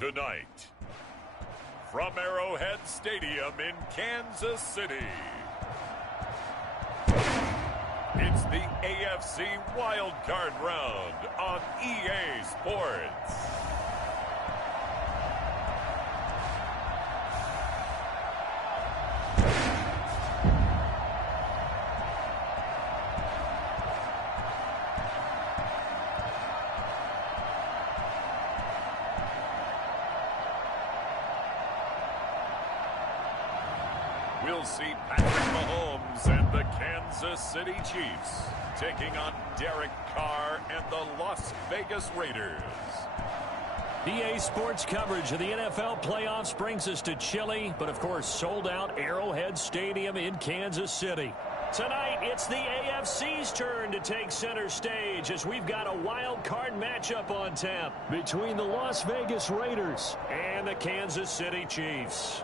Tonight, from Arrowhead Stadium in Kansas City, it's the AFC wildcard round on EA Sports. We'll see Patrick Mahomes and the Kansas City Chiefs taking on Derek Carr and the Las Vegas Raiders. EA Sports coverage of the NFL playoffs brings us to chilly, but of course sold-out Arrowhead Stadium in Kansas City. Tonight, it's the AFC's turn to take center stage as we've got a wild card matchup on tap between the Las Vegas Raiders and the Kansas City Chiefs.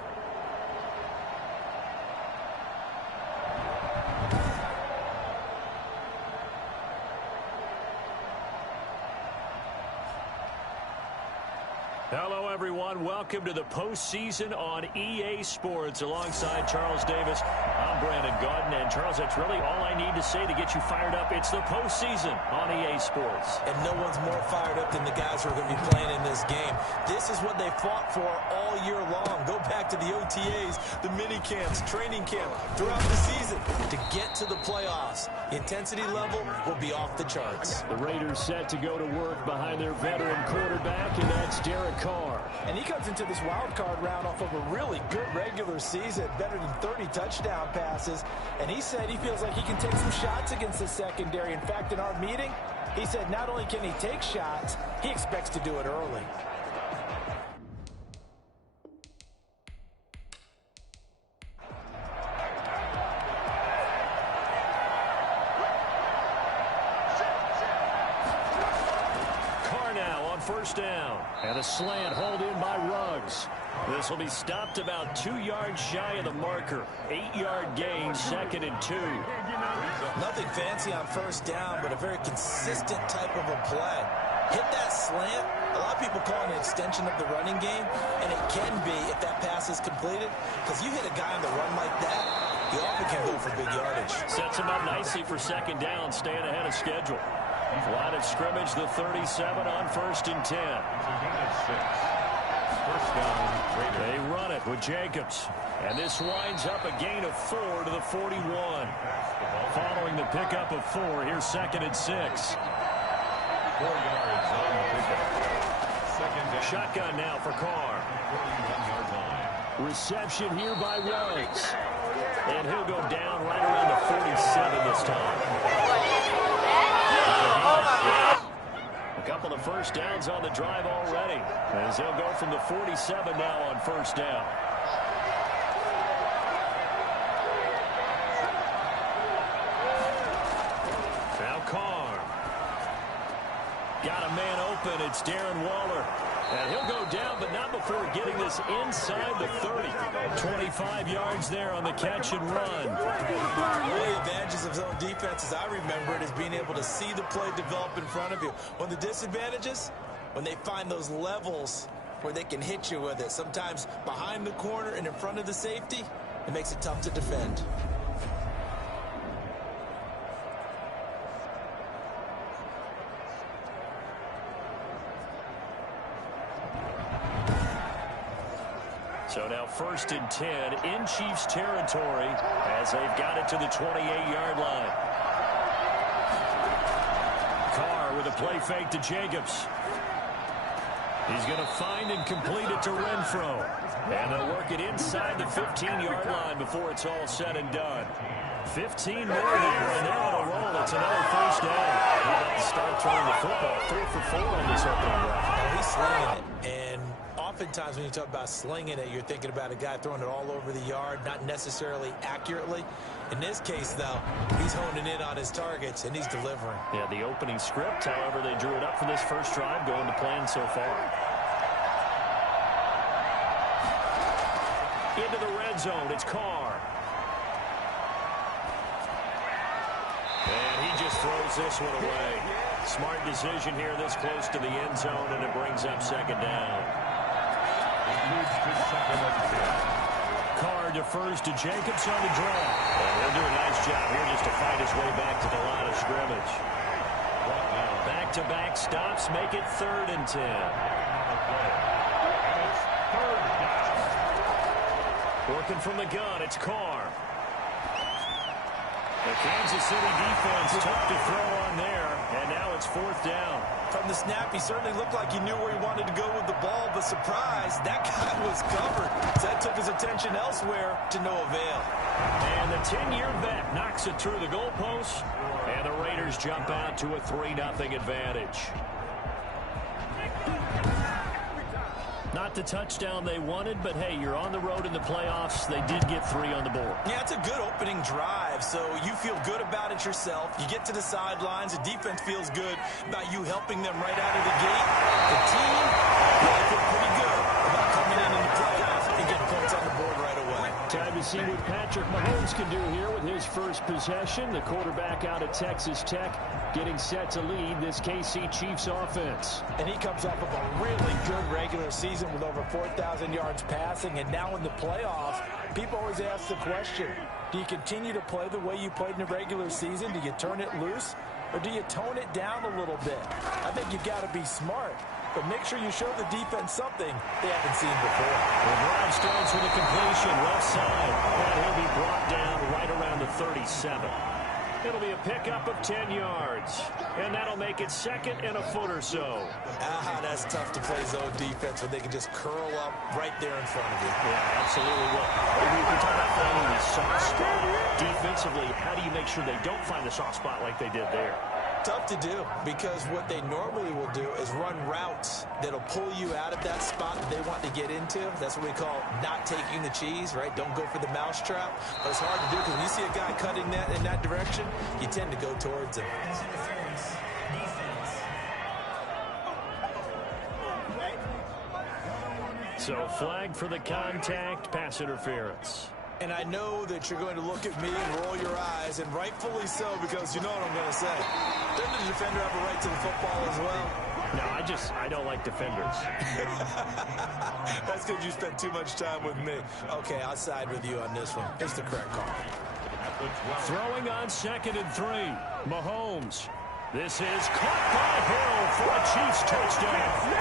Hello, everyone. Welcome to the postseason on EA Sports. Alongside Charles Davis, I'm Brandon Gaudin. And, Charles, that's really all I need to say to get you fired up. It's the postseason on EA Sports. And no one's more fired up than the guys who are going to be playing in this game. This is what they fought for all year long. Go back to the OTAs, the mini camps, training camp, throughout the season to get to the playoffs. The intensity level will be off the charts. The Raiders set to go to work behind their veteran quarterback, and that's Derek Carr. And he comes into this wild card round off of a really good regular season, better than 30 touchdown passes. And he said he feels like he can take some shots against the secondary. In fact, in our meeting, he said not only can he take shots, he expects to do it early. First down, and a slant hauled in by Ruggs. This will be stopped about 2 yards shy of the marker. 8-yard gain, 2nd and 2. Nothing fancy on first down, but a very consistent type of a play. Hit that slant. A lot of people call it an extension of the running game, and it can be if that pass is completed, because you hit a guy on the run like that, you often can go for big yardage. Sets him up nicely for 2nd down, staying ahead of schedule. Line of scrimmage, the 37 on 1st and 10. They run it with Jacobs. And this winds up a gain of 4 to the 41. Following the pickup of 4, here's 2nd and 6. 4 yards on the pickup. Shotgun now for Carr. Reception here by Ruggs. And he'll go down right around the 47 this time. A couple of first downs on the drive already, as they'll go from the 47 now on 1st down. Now Carr. Got a man open. It's Darren Waller. And he'll go down, but not before getting this inside the 30. 25 yards there on the catch and run. One of the advantages of zone defense, as I remember it, is being able to see the play develop in front of you. One of the disadvantages, when they find those levels where they can hit you with it, sometimes behind the corner and in front of the safety, it makes it tough to defend. So now 1st and 10 in Chiefs territory as they've got it to the 28-yard line. Carr with a play fake to Jacobs. He's going to find and complete it to Renfro. And they'll work it inside the 15-yard line before it's all said and done. 15 more there, and they're on a roll. It's another 1st down. He's about to start throwing the football. 3 for 4 on this opening drive. Oh, he's slinging it. And oftentimes when you talk about slinging it, you're thinking about a guy throwing it all over the yard, not necessarily accurately. In this case, though, he's honing in on his targets, and he's delivering. Yeah, the opening script, however, they drew it up for this first drive, going to plan so far. Into the red zone, it's Carr. And he just throws this one away. Smart decision here this close to the end zone, and it brings up 2nd down. defers to Jacobs on the draw. And he'll do a nice job here just to fight his way back to the line of scrimmage. Back-to-back stops make it 3rd and 10. Working from the gun, it's Carr. The Kansas City defense tough to throw on there, and now it's 4th down. From the snap, he certainly looked like he knew where he wanted to go with the ball, but surprise, that guy was covered. So that took his attention elsewhere to no avail. And the 10-year vet knocks it through the goalpost, and the Raiders jump out to a 3-0 advantage. Not the touchdown they wanted, but hey, you're on the road in the playoffs. They did get 3 on the board. Yeah, it's a good opening drive, so you feel good about it yourself. You get to the sidelines. The defense feels good about you helping them right out of the gate. The team, they feel pretty good about coming in the playoffs and getting points on the board right away. Time to see what Patrick Mahomes can do here with his first possession. The quarterback out of Texas Tech getting set to lead this KC Chiefs offense. And he comes off of a really good regular season with over 4,000 yards passing. And now in the playoffs, people always ask the question, do you continue to play the way you played in the regular season? Do you turn it loose? Or do you tone it down a little bit? I think you've got to be smart. But make sure you show the defense something they haven't seen before. The drive starts with a completion left side. And he'll be brought down right around the 37. It'll be a pickup of 10 yards. And that'll make it 2nd and a foot or so. That's tough to play zone defense when they can just curl up right there in front of you. Yeah, absolutely. Well, we're talking about finding the soft spot. Defensively, how do you make sure they don't find the soft spot like they did there? Tough to do, because what they normally will do is run routes that'll pull you out of that spot that they want to get into. That's what we call not taking the cheese, right? Don't go for the mousetrap. But it's hard to do because when you see a guy cutting that in that direction, you tend to go towards him. So flag for the contact, pass interference. And I know that you're going to look at me and roll your eyes, and rightfully so, because you know what I'm going to say. Doesn't the defender have a right to the football as well? No, I don't like defenders. That's because you spent too much time with me. Okay, I'll side with you on this one. It's the correct call. Throwing on 2nd and 3. Mahomes. This is caught by Hill for a Chiefs touchdown.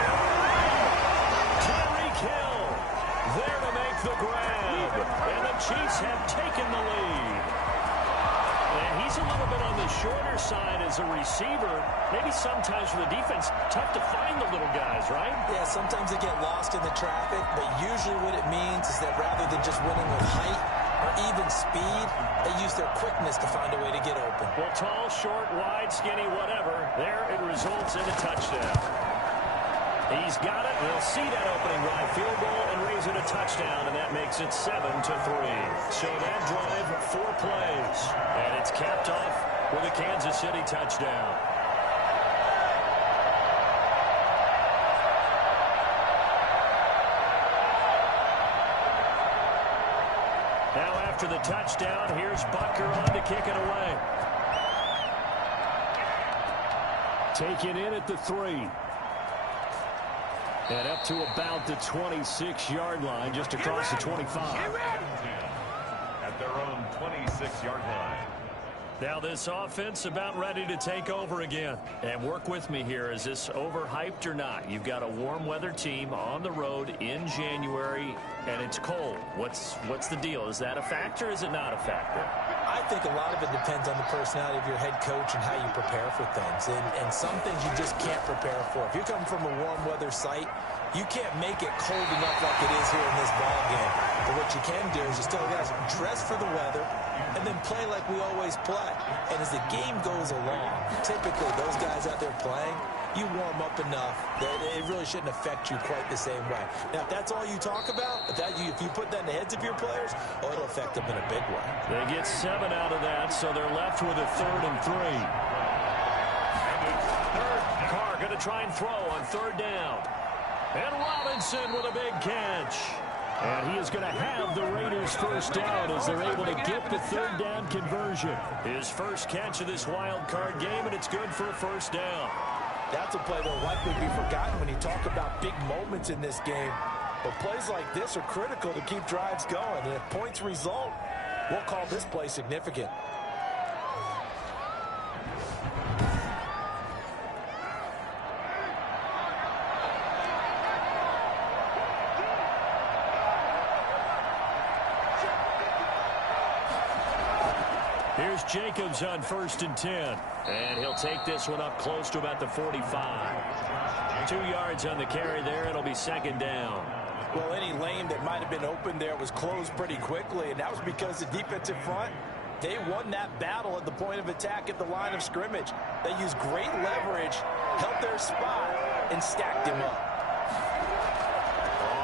Tyreek Hill there to make the grab. And the Chiefs have taken the lead. And he's a little bit on the shorter side as a receiver. Maybe sometimes for the defense, tough to find the little guys, right? Yeah, sometimes they get lost in the traffic, but usually what it means is that rather than just winning with height or even speed, they use their quickness to find a way to get open. Well, tall, short, wide, skinny, whatever, there it results in a touchdown. He's got it. They'll see that opening drive field goal and raise it a touchdown, and that makes it 7-3. So that drive, 4 plays, and it's capped off with a Kansas City touchdown. Now after the touchdown, here's Butker on to kick it away. Taken in at the 3. And up to about the 26-yard line, just across the 25. At their own 26-yard line. Now this offense about ready to take over again. And work with me here. Is this overhyped or not? You've got a warm weather team on the road in January, and it's cold. What's the deal? Is that a factor or is it not a factor? I think a lot of it depends on the personality of your head coach and how you prepare for things. And some things you just can't prepare for. If you're coming from a warm weather site, you can't make it cold enough like it is here in this ball game. But what you can do is just tell guys, dress for the weather and then play like we always play. And as the game goes along, typically those guys out there playing, you warm up enough that it really shouldn't affect you quite the same way. Now, if that's all you talk about, if you put that in the heads of your players, it'll affect them in a big way. They get 7 out of that, so they're left with a 3rd and 3. Carr going to try and throw on 3rd down. And Robinson with a big catch. And he is going to have the Raiders first down as they're able to get the 3rd down conversion. His first catch of this wild card game, and it's good for a first down. That's a play that will likely be forgotten when you talk about big moments in this game. But plays like this are critical to keep drives going. And if points result, we'll call this play significant. Here's Jacobs on 1st and 10. And he'll take this one up close to about the 45. 2 yards on the carry there. It'll be 2nd down. Well, any lane that might have been open there was closed pretty quickly, and that was because the defensive front, they won that battle at the point of attack at the line of scrimmage. They used great leverage, held their spot, and stacked him up.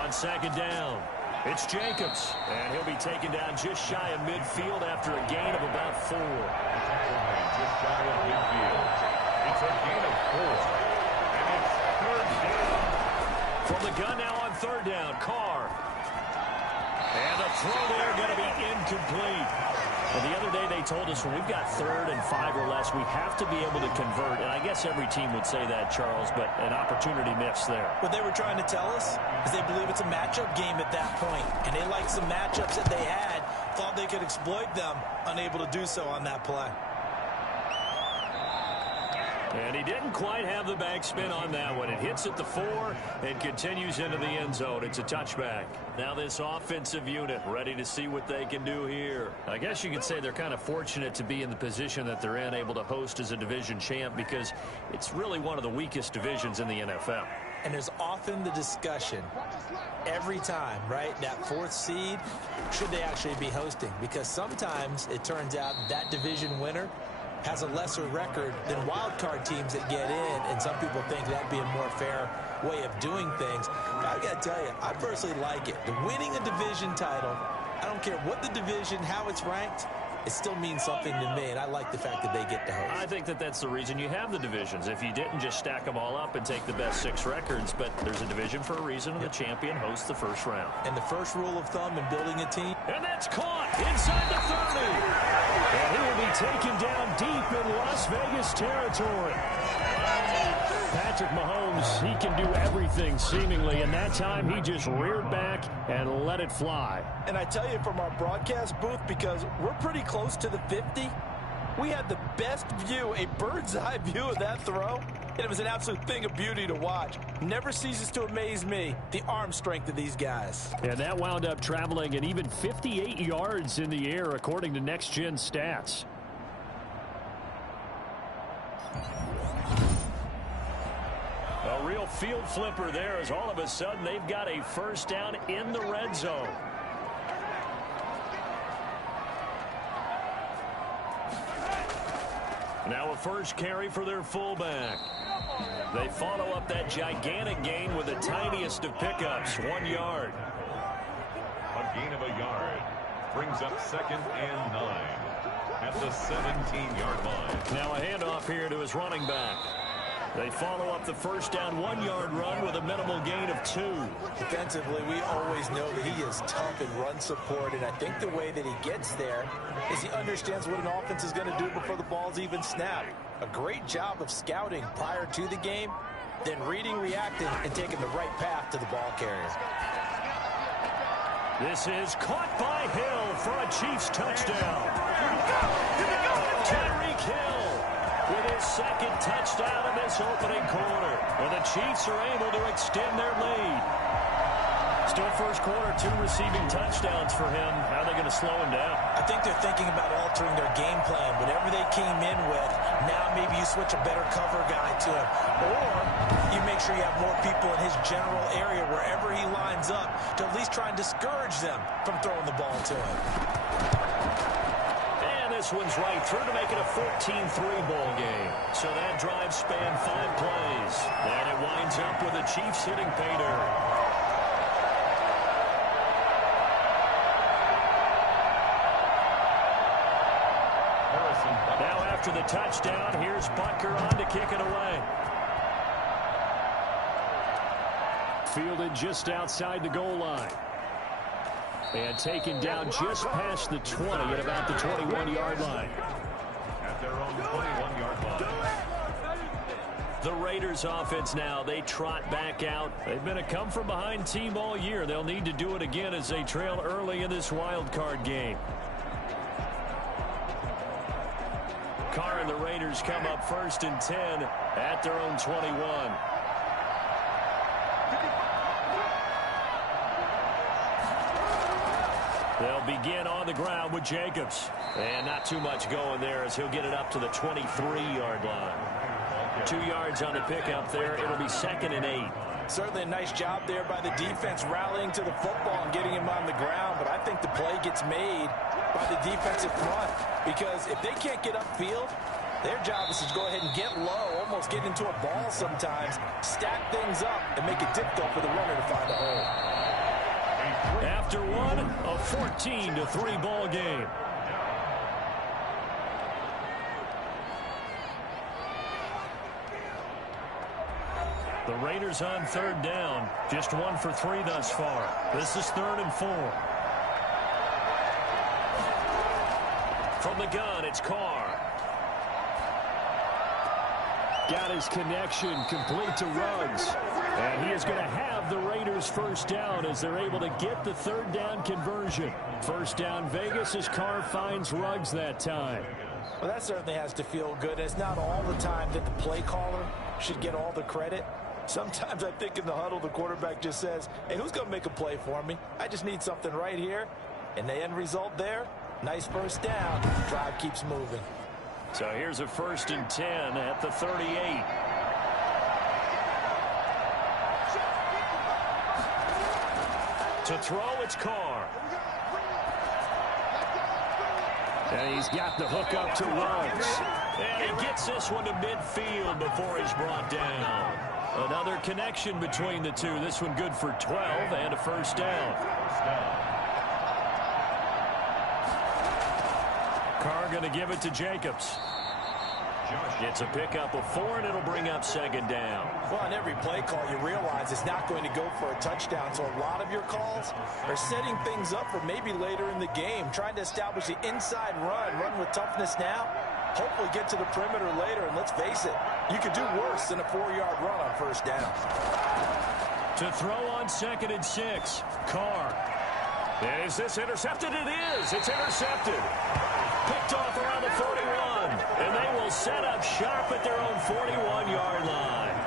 On 2nd down, it's Jacobs, and he'll be taken down just shy of midfield after a gain of about 4. Just shy of midfield. It's a gain of 4. And it's 3rd down. From the gun now on 3rd down, Carr. And the throw there going to be incomplete. And the other day they told us when we've got 3rd and 5 or less, we have to be able to convert. And I guess every team would say that, Charles, but an opportunity missed there. What they were trying to tell us is they believe it's a matchup game at that point. And they liked some matchups that they had, thought they could exploit them, unable to do so on that play. And he didn't quite have the backspin on that one. It hits at the 4 and continues into the end zone. It's a touchback. Now this offensive unit ready to see what they can do here. I guess you could say they're kind of fortunate to be in the position that they're in, able to host as a division champ, because it's really one of the weakest divisions in the NFL. And there's often the discussion every time, right? That 4th seed, should they actually be hosting? Because sometimes it turns out that division winner has a lesser record than wild card teams that get in, and some people think that'd be a more fair way of doing things. But I gotta tell you, I personally like it. The winning a division title, I don't care what the division, how it's ranked, it still means something to me, and I like the fact that they get to host. I think that that's the reason you have the divisions. If you didn't just stack them all up and take the best 6 records, but there's a division for a reason, and the champion hosts the first round. And the first rule of thumb in building a team. And that's caught inside the 30. And he will be taken down deep in Las Vegas territory. Patrick Mahomes, he can do everything seemingly, and that time he just reared back and let it fly. And I tell you from our broadcast booth, because we're pretty close to the 50, we had the best view, a bird's eye view of that throw, and it was an absolute thing of beauty to watch. Never ceases to amaze me, the arm strength of these guys. And that wound up traveling at even 58 yards in the air, according to Next Gen Stats. A real field flipper there, as all of a sudden they've got a first down in the red zone. Now a first carry for their fullback. They follow up that gigantic gain with the tiniest of pickups, 1 yard. A gain of a yard brings up 2nd and 9 at the 17-yard line. Now a handoff here to his running back. They follow up the first down 1 yard run with a minimal gain of 2. Defensively, we always know that he is tough in run support, and I think the way that he gets there is he understands what an offense is going to do before the ball's even snapped. A great job of scouting prior to the game, then reading, reacting, and taking the right path to the ball carrier. This is caught by Hill for a Chiefs touchdown. Tyreek Hill with his 2nd touchdown in this opening quarter. And the Chiefs are able to extend their lead. Still first quarter, 2 receiving touchdowns for him. How are they going to slow him down? I think they're thinking about altering their game plan. Whatever they came in with, now maybe you switch a better cover guy to him. Or you make sure you have more people in his general area wherever he lines up to at least try and discourage them from throwing the ball to him. This one's right through to make it a 14-3 ball game. So that drive spanned 5 plays. And it winds up with the Chiefs hitting pay dirt. Now after the touchdown, here's Butker on to kick it away. Fielded just outside the goal line. And taken down just past the 20 at about the 21-yard line. At their own 21-yard line. The Raiders offense now, they trot back out. They've been a come-from-behind team all year. They'll need to do it again as they trail early in this wild card game. Carr and the Raiders come up 1st and 10 at their own 21. They'll begin on the ground with Jacobs. And not too much going there as he'll get it up to the 23-yard line. 2 yards on the pickup there. It'll be 2nd and 8. Certainly a nice job there by the defense rallying to the football and getting him on the ground. But I think the play gets made by the defensive front because if they can't get upfield, their job is to go ahead and get low, almost get into a ball sometimes, stack things up, and make it difficult for the runner to find a hole. After one, a 14-3 ball game. The Raiders on 3rd down. Just 1 for 3 thus far. This is 3rd and 4. From the gun, it's Carr. Got his connection complete to Ruggs. And he is going to have the Raiders 1st down as they're able to get the 3rd down conversion. 1st down Vegas as Carr finds Ruggs that time. Well, that certainly has to feel good. It's not all the time that the play caller should get all the credit. Sometimes I think in the huddle, the quarterback just says, hey, who's going to make a play for me? I just need something right here. And the end result there, nice 1st down. Drive keeps moving. So here's a 1st and 10 at the 38. To throw, it's Carr. And he's got the hook up to Ruggs. And he gets this one to midfield before he's brought down. Another connection between the two. This one good for 12 and a 1st down. Carr going to give it to Jacobs. It's a pickup of 4, and it'll bring up 2nd down. Well, on every play call, you realize it's not going to go for a touchdown. So a lot of your calls are setting things up for maybe later in the game, trying to establish the inside run with toughness now, hopefully get to the perimeter later. And let's face it, you could do worse than a 4-yard run on 1st down. To throw on 2nd and 6, Carr. Is this intercepted? It is. It's intercepted. Picked off around the 41. And they will set up shop at their own 41-yard line.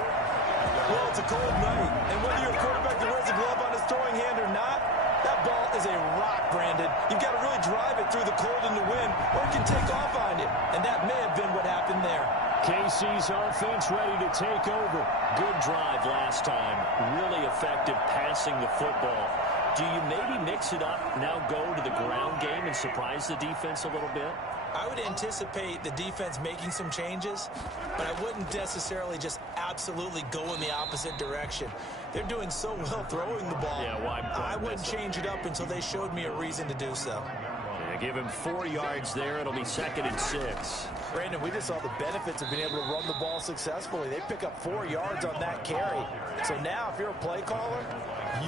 Well, it's a cold night. And whether you're a quarterback that wears a glove on his throwing hand or not, that ball is a rock, Brandon. You've got to really drive it through the cold and the wind, or it can take off on you. And that may have been what happened there. KC's offense ready to take over. Good drive last time. Really effective passing the football. Do you maybe mix it up, now go to the ground game and surprise the defense a little bit? I would anticipate the defense making some changes, but I wouldn't necessarily just absolutely go in the opposite direction. They're doing so well throwing the ball. Yeah, why I wouldn't change it up until they showed me a reason to do so. Yeah, give him 4 yards there. It'll be 2nd and 6. Brandon, we just saw the benefits of being able to run the ball successfully. They pick up 4 yards on that carry. So now if you're a play caller,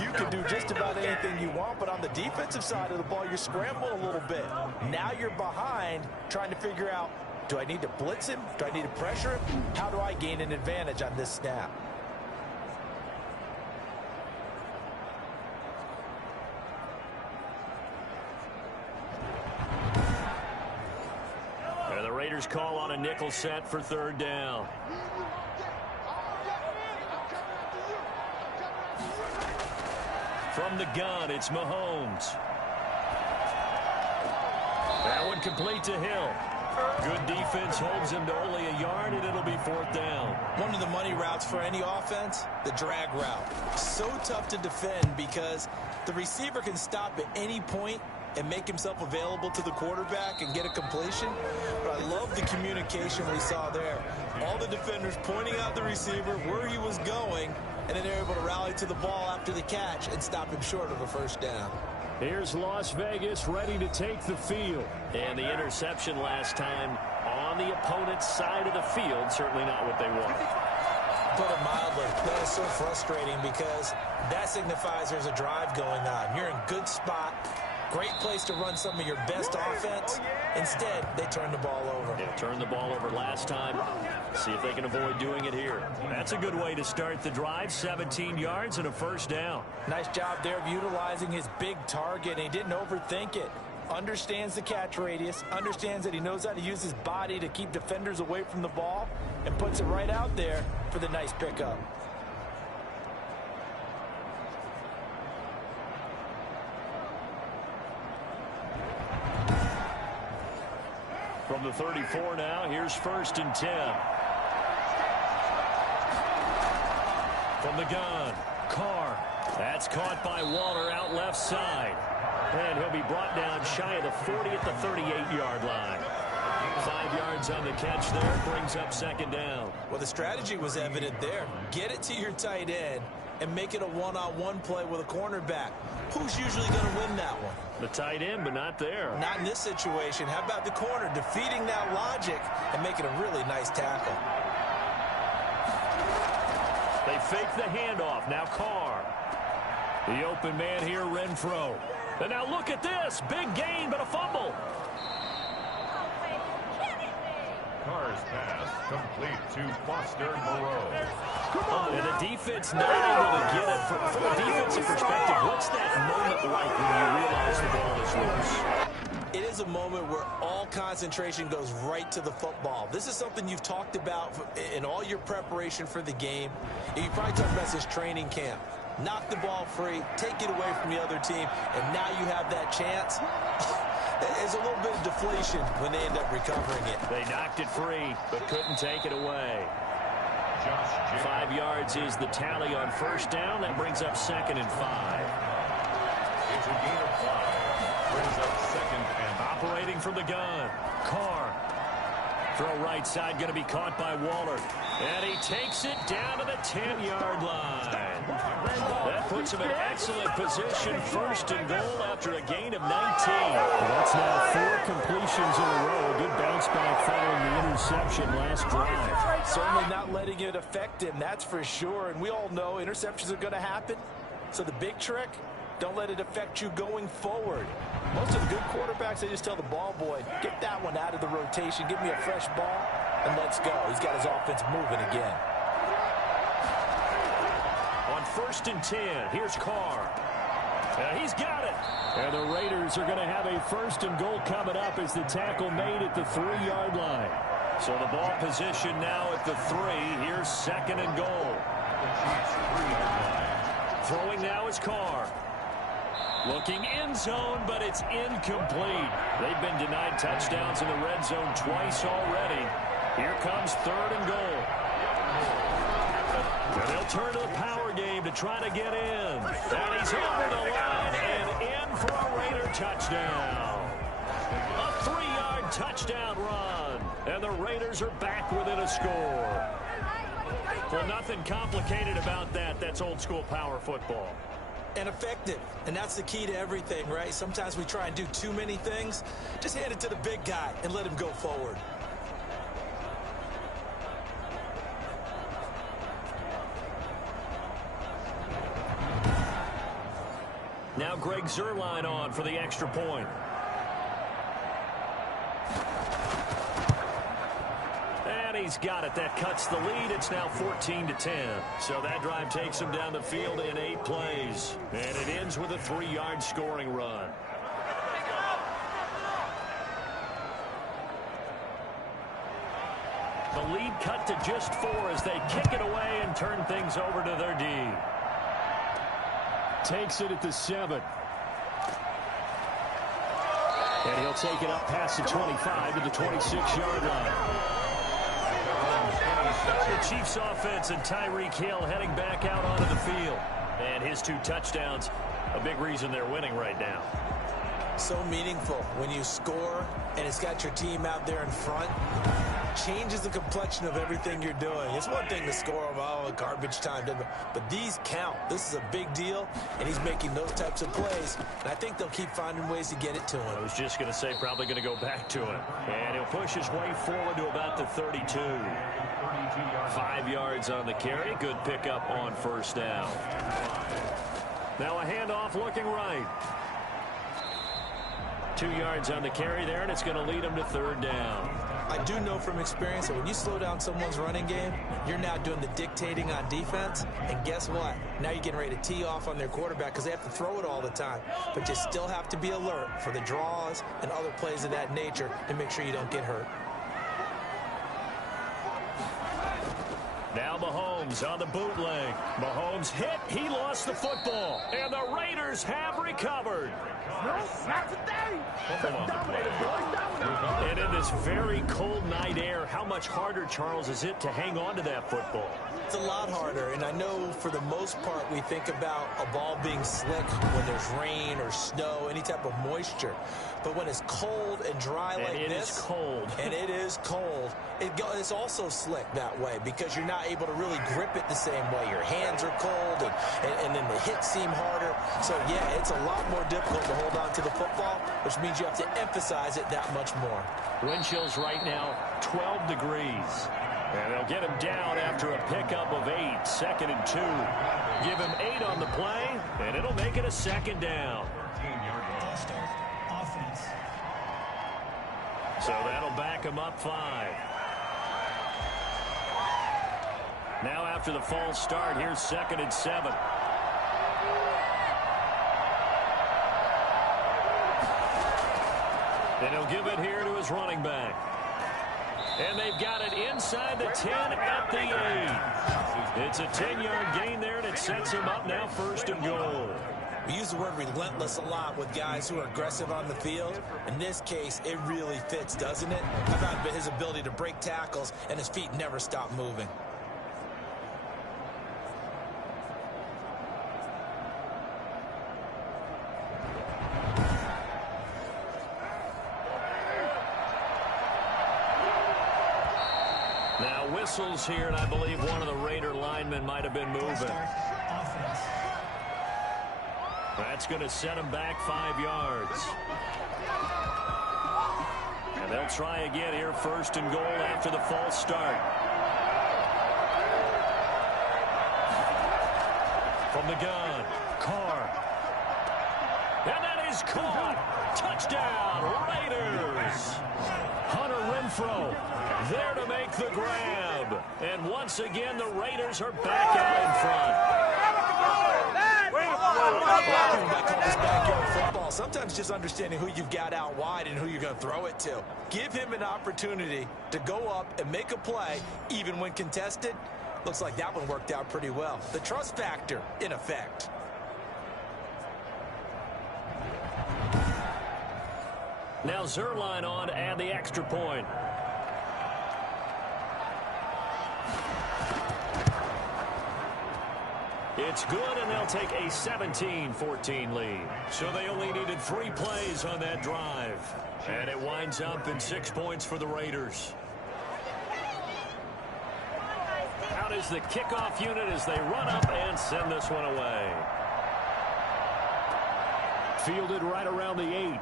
you can do just about anything you want, but on the defensive side of the ball, you're scrambling a little bit. Now you're behind trying to figure out, do I need to blitz him? Do I need to pressure him? How do I gain an advantage on this snap? And the Raiders call on a nickel set for 3rd down. From the gun, it's Mahomes. That one complete to Hill. Good defense holds him to only a yard, and it'll be 4th down. One of the money routes for any offense, the drag route. So tough to defend because the receiver can stop at any point and make himself available to the quarterback and get a completion. But I love the communication we saw there. All the defenders pointing out the receiver, where he was going, and then they're able to rally to the ball after the catch and stop him short of a 1st down. Here's Las Vegas ready to take the field. And the interception last time on the opponent's side of the field, certainly not what they want. Put it mildly, that is so frustrating because that signifies there's a drive going on. You're in good spot. Great place to run some of your best offense. Instead, they turn the ball over. Yeah, turned the ball over last time. See if they can avoid doing it here. That's a good way to start the drive. 17 yards and a first down. Nice job there of utilizing his big target, and he didn't overthink it. Understands the catch radius, understands that he knows how to use his body to keep defenders away from the ball, and puts it right out there for the nice pickup. From the 34 now, here's 1st and 10. From the gun, Carr. That's caught by Waller out left side. And he'll be brought down shy of the 40 at the 38-yard line. 5 yards on the catch there, brings up 2nd down. Well, the strategy was evident there. Get it to your tight end and make it a one-on-one play with a cornerback. Who's usually going to win that one? The tight end, but not there. Not in this situation. How about the corner defeating that logic and making a really nice tackle? They fake the handoff. Now Carr. The open man here, Renfro. And now look at this. Big gain, but a fumble. Carr's pass complete to Foster Moreau. And the defense not able to get it. From a defensive perspective, what's that moment like when you realize the ball is loose? It is a moment where all concentration goes right to the football. This is something you've talked about in all your preparation for the game. You probably talked about this training camp. Knock the ball free, take it away from the other team, and now you have that chance. There's a little bit of deflation when they end up recovering it. They knocked it free, but couldn't take it away. 5 yards is the tally on 1st down. That brings up 2nd and 5. It's a gain of 5. Brings up 2nd and operating from the gun. Carr. Throw right side, going to be caught by Waller. And he takes it down to the 10-yard line. That puts him in excellent position. 1st and goal after a gain of 19. That's now 4 completions in a row. A good bounce back following the interception last drive. Certainly not letting it affect him, that's for sure. And we all know interceptions are going to happen. So the big trick, don't let it affect you going forward. Most of the good quarterbacks, they just tell the ball boy, get that one out of the rotation, give me a fresh ball, and let's go. He's got his offense moving again. On 1st and 10, here's Carr. He's got it. And the Raiders are going to have a 1st and goal coming up as the tackle made at the 3-yard line. So the ball position now at the 3. Here's 2nd and goal. Throwing now is Carr. Looking end zone, but it's incomplete. They've been denied touchdowns in the red zone twice already. Here comes 3rd and goal. And they'll turn to the power game to try to get in. And he's over the line and in for a Raider touchdown. A 3-yard touchdown run. And the Raiders are back within a score. Well, nothing complicated about that. That's old school power football. And effective. And that's the key to everything, right? Sometimes we try and do too many things. Just hand it to the big guy and let him go forward. Now Greg Zuerlein on for the extra point. And he's got it. That cuts the lead. It's now 14-10. So that drive takes him down the field in 8 plays. And it ends with a 3-yard scoring run. The lead cut to just 4 as they kick it away and turn things over to their D. Takes it at the 7. And he'll take it up past the 25 to the 26-yard line. The Chiefs offense and Tyreek Hill heading back out onto the field. And his 2 touchdowns, a big reason they're winning right now. So meaningful when you score and it's got your team out there in front. Changes the complexion of everything you're doing. It's one thing to score them garbage time, but these count. This is a big deal, and he's making those types of plays. And I think they'll keep finding ways to get it to him. I was just going to say probably going to go back to it. And he'll push his way forward to about the 32. 5 yards on the carry. Good pickup on 1st down. Now a handoff looking right. 2 yards on the carry there, and it's going to lead them to 3rd down. I do know from experience that when you slow down someone's running game, you're now doing the dictating on defense. And guess what? Now you're getting ready to tee off on their quarterback because they have to throw it all the time. But you still have to be alert for the draws and other plays of that nature to make sure you don't get hurt. Now Mahomes on the bootleg. Mahomes hit. He lost the football. And the Raiders have recovered. Not today. And in this very cold night air, how much harder, Charles, is it to hang on to that football? It's a lot harder, and I know for the most part we think about a ball being slick when there's rain or snow, any type of moisture. But when it's cold and dry like this, and it is cold, and it is cold, it's also slick that way because you're not able to really grip it the same way. Your hands are cold, and then the hits seem harder. So, yeah, it's a lot more difficult to hold on to the football, which means you have to emphasize it that much more. Wind chills right now, 12 degrees. And they'll get him down after a pickup of 8, 2nd and 2. Give him 8 on the play, and it'll make it a 2nd down. So that'll back him up 5. Now after the false start, here's 2nd and 7. And he'll give it here to his running back. And they've got it inside the 10 at the 8. It's a 10-yard gain there, and it sets him up now 1st and goal. We use the word relentless a lot with guys who are aggressive on the field. In this case, it really fits, doesn't it? How about his ability to break tackles and his feet never stop moving? Now whistles here, and I believe one of the Raider linemen might have been moving. That's going to set him back 5 yards. And they'll try again here, 1st and goal after the false start. From the gun, Carr. And that is caught. Touchdown, Raiders. Hunter Renfrow there to make the grab. And once again, the Raiders are back out in front. Football. Sometimes just understanding who you've got out wide and who you're going to throw it to. Give him an opportunity to go up and make a play, even when contested. Looks like that one worked out pretty well. The trust factor, in effect. Now Zerline on to add the extra point. It's good, and they'll take a 17-14 lead. So they only needed 3 plays on that drive. And it winds up in 6 points for the Raiders. Out is the kickoff unit as they run up and send this one away. Fielded right around the 8.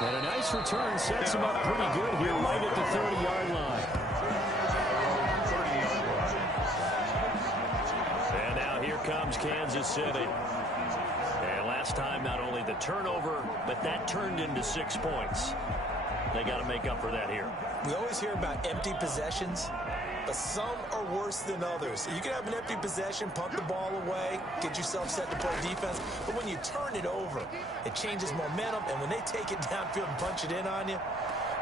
And a nice return sets him up pretty good here right at the 30-yard line. And now here comes Kansas City. And last time, not only the turnover, but that turned into 6 points. They got to make up for that here. We always hear about empty possessions, but some are worse than others. You can have an empty possession, punt the ball away, get yourself set to play defense, but when you turn it over, it changes momentum, and when they take it downfield and punch it in on you,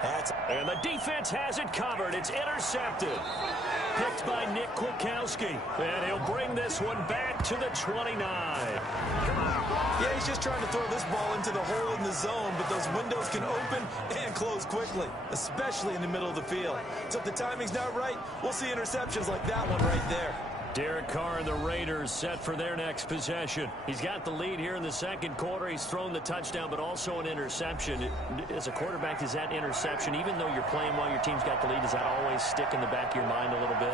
that's... And the defense has it covered. It's intercepted. Picked by Nick Kwiatkowski. And he'll bring this one back to the 29. Yeah, he's just trying to throw this ball into the hole in the zone, but those windows can open and close quickly, especially in the middle of the field. So if the timing's not right, we'll see interceptions like that one right there. Derek Carr and the Raiders set for their next possession. He's got the lead here in the second quarter. He's thrown the touchdown, but also an interception. As a quarterback, is that interception, even though you're playing while your team's got the lead, does that always stick in the back of your mind a little bit?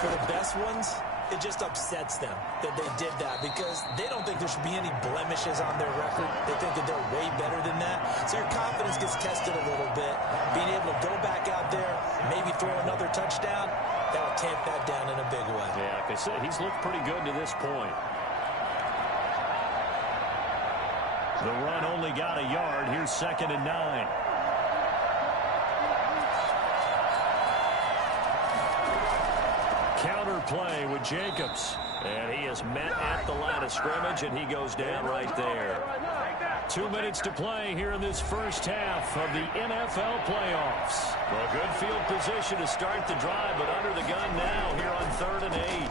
For the best ones, it just upsets them that they did that because they don't think there should be any blemishes on their record. They think that they're way better than that. So your confidence gets tested a little bit. Being able to go back out there, maybe throw another touchdown, that'll tamp that down in a big way. Yeah, like I said, he's looked pretty good to this point. The run only got a yard. Here's 2nd and 9. Counter play with Jacobs. And he is met at the line of scrimmage, and he goes down right there. 2 minutes to play here in this first half of the NFL playoffs. Well, good field position to start the drive, but under the gun now here on 3rd and 8.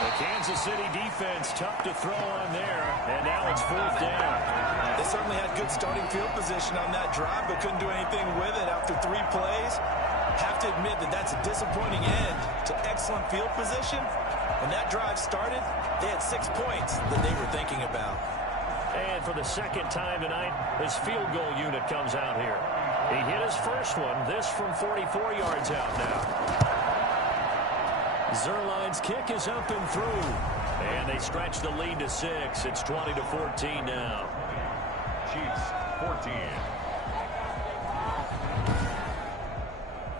The Kansas City defense tough to throw on there, and now it's 4th down. They certainly had good starting field position on that drive, but couldn't do anything with it after 3 plays. Have to admit that that's a disappointing end to excellent field position. When that drive started, they had 6 points that they were thinking about. And for the 2nd time tonight, his field goal unit comes out here. He hit his first one, this from 44 yards out now. Zerline's kick is up and through. And they stretch the lead to 6. It's 20-14 now. Chiefs 14.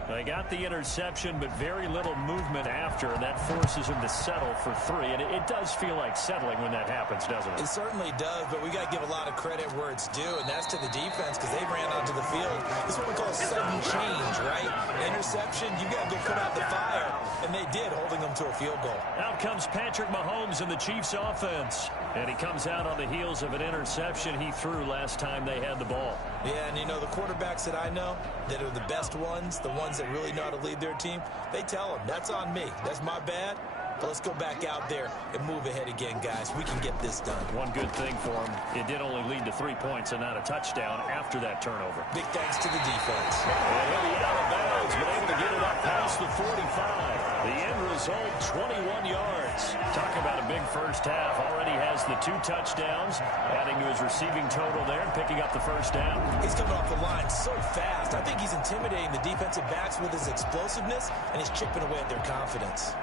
They got the interception, but very little movement after, and that forces him to settle for 3. And it does feel like settling when that happens, doesn't it? It certainly does, but we got to give a lot of credit where it's due, and that's to the defense because they ran onto the field. This is what we call sudden change, right? Interception, you got to go put out the fire, and they did, holding them to a field goal. Out comes Patrick Mahomes in the Chiefs offense, and he comes out on the heels of an interception he threw last time they had the ball. Yeah, and you know, the quarterbacks that I know that are the best ones, the ones that really know how to lead their team, they tell them, that's on me. That's my bad. But let's go back out there and move ahead again, guys. We can get this done. One good thing for him, it did only lead to 3 points and not a touchdown after that turnover. Big thanks to the defense. And he'll be out of bounds, but able to get it up past the 45. The end result, 21 yards. Talk about a big first half. Already has the 2 touchdowns, adding to his receiving total there, picking up the first down. He's coming off the line so fast. I think he's intimidating the defensive backs with his explosiveness, and he's chipping away at their confidence.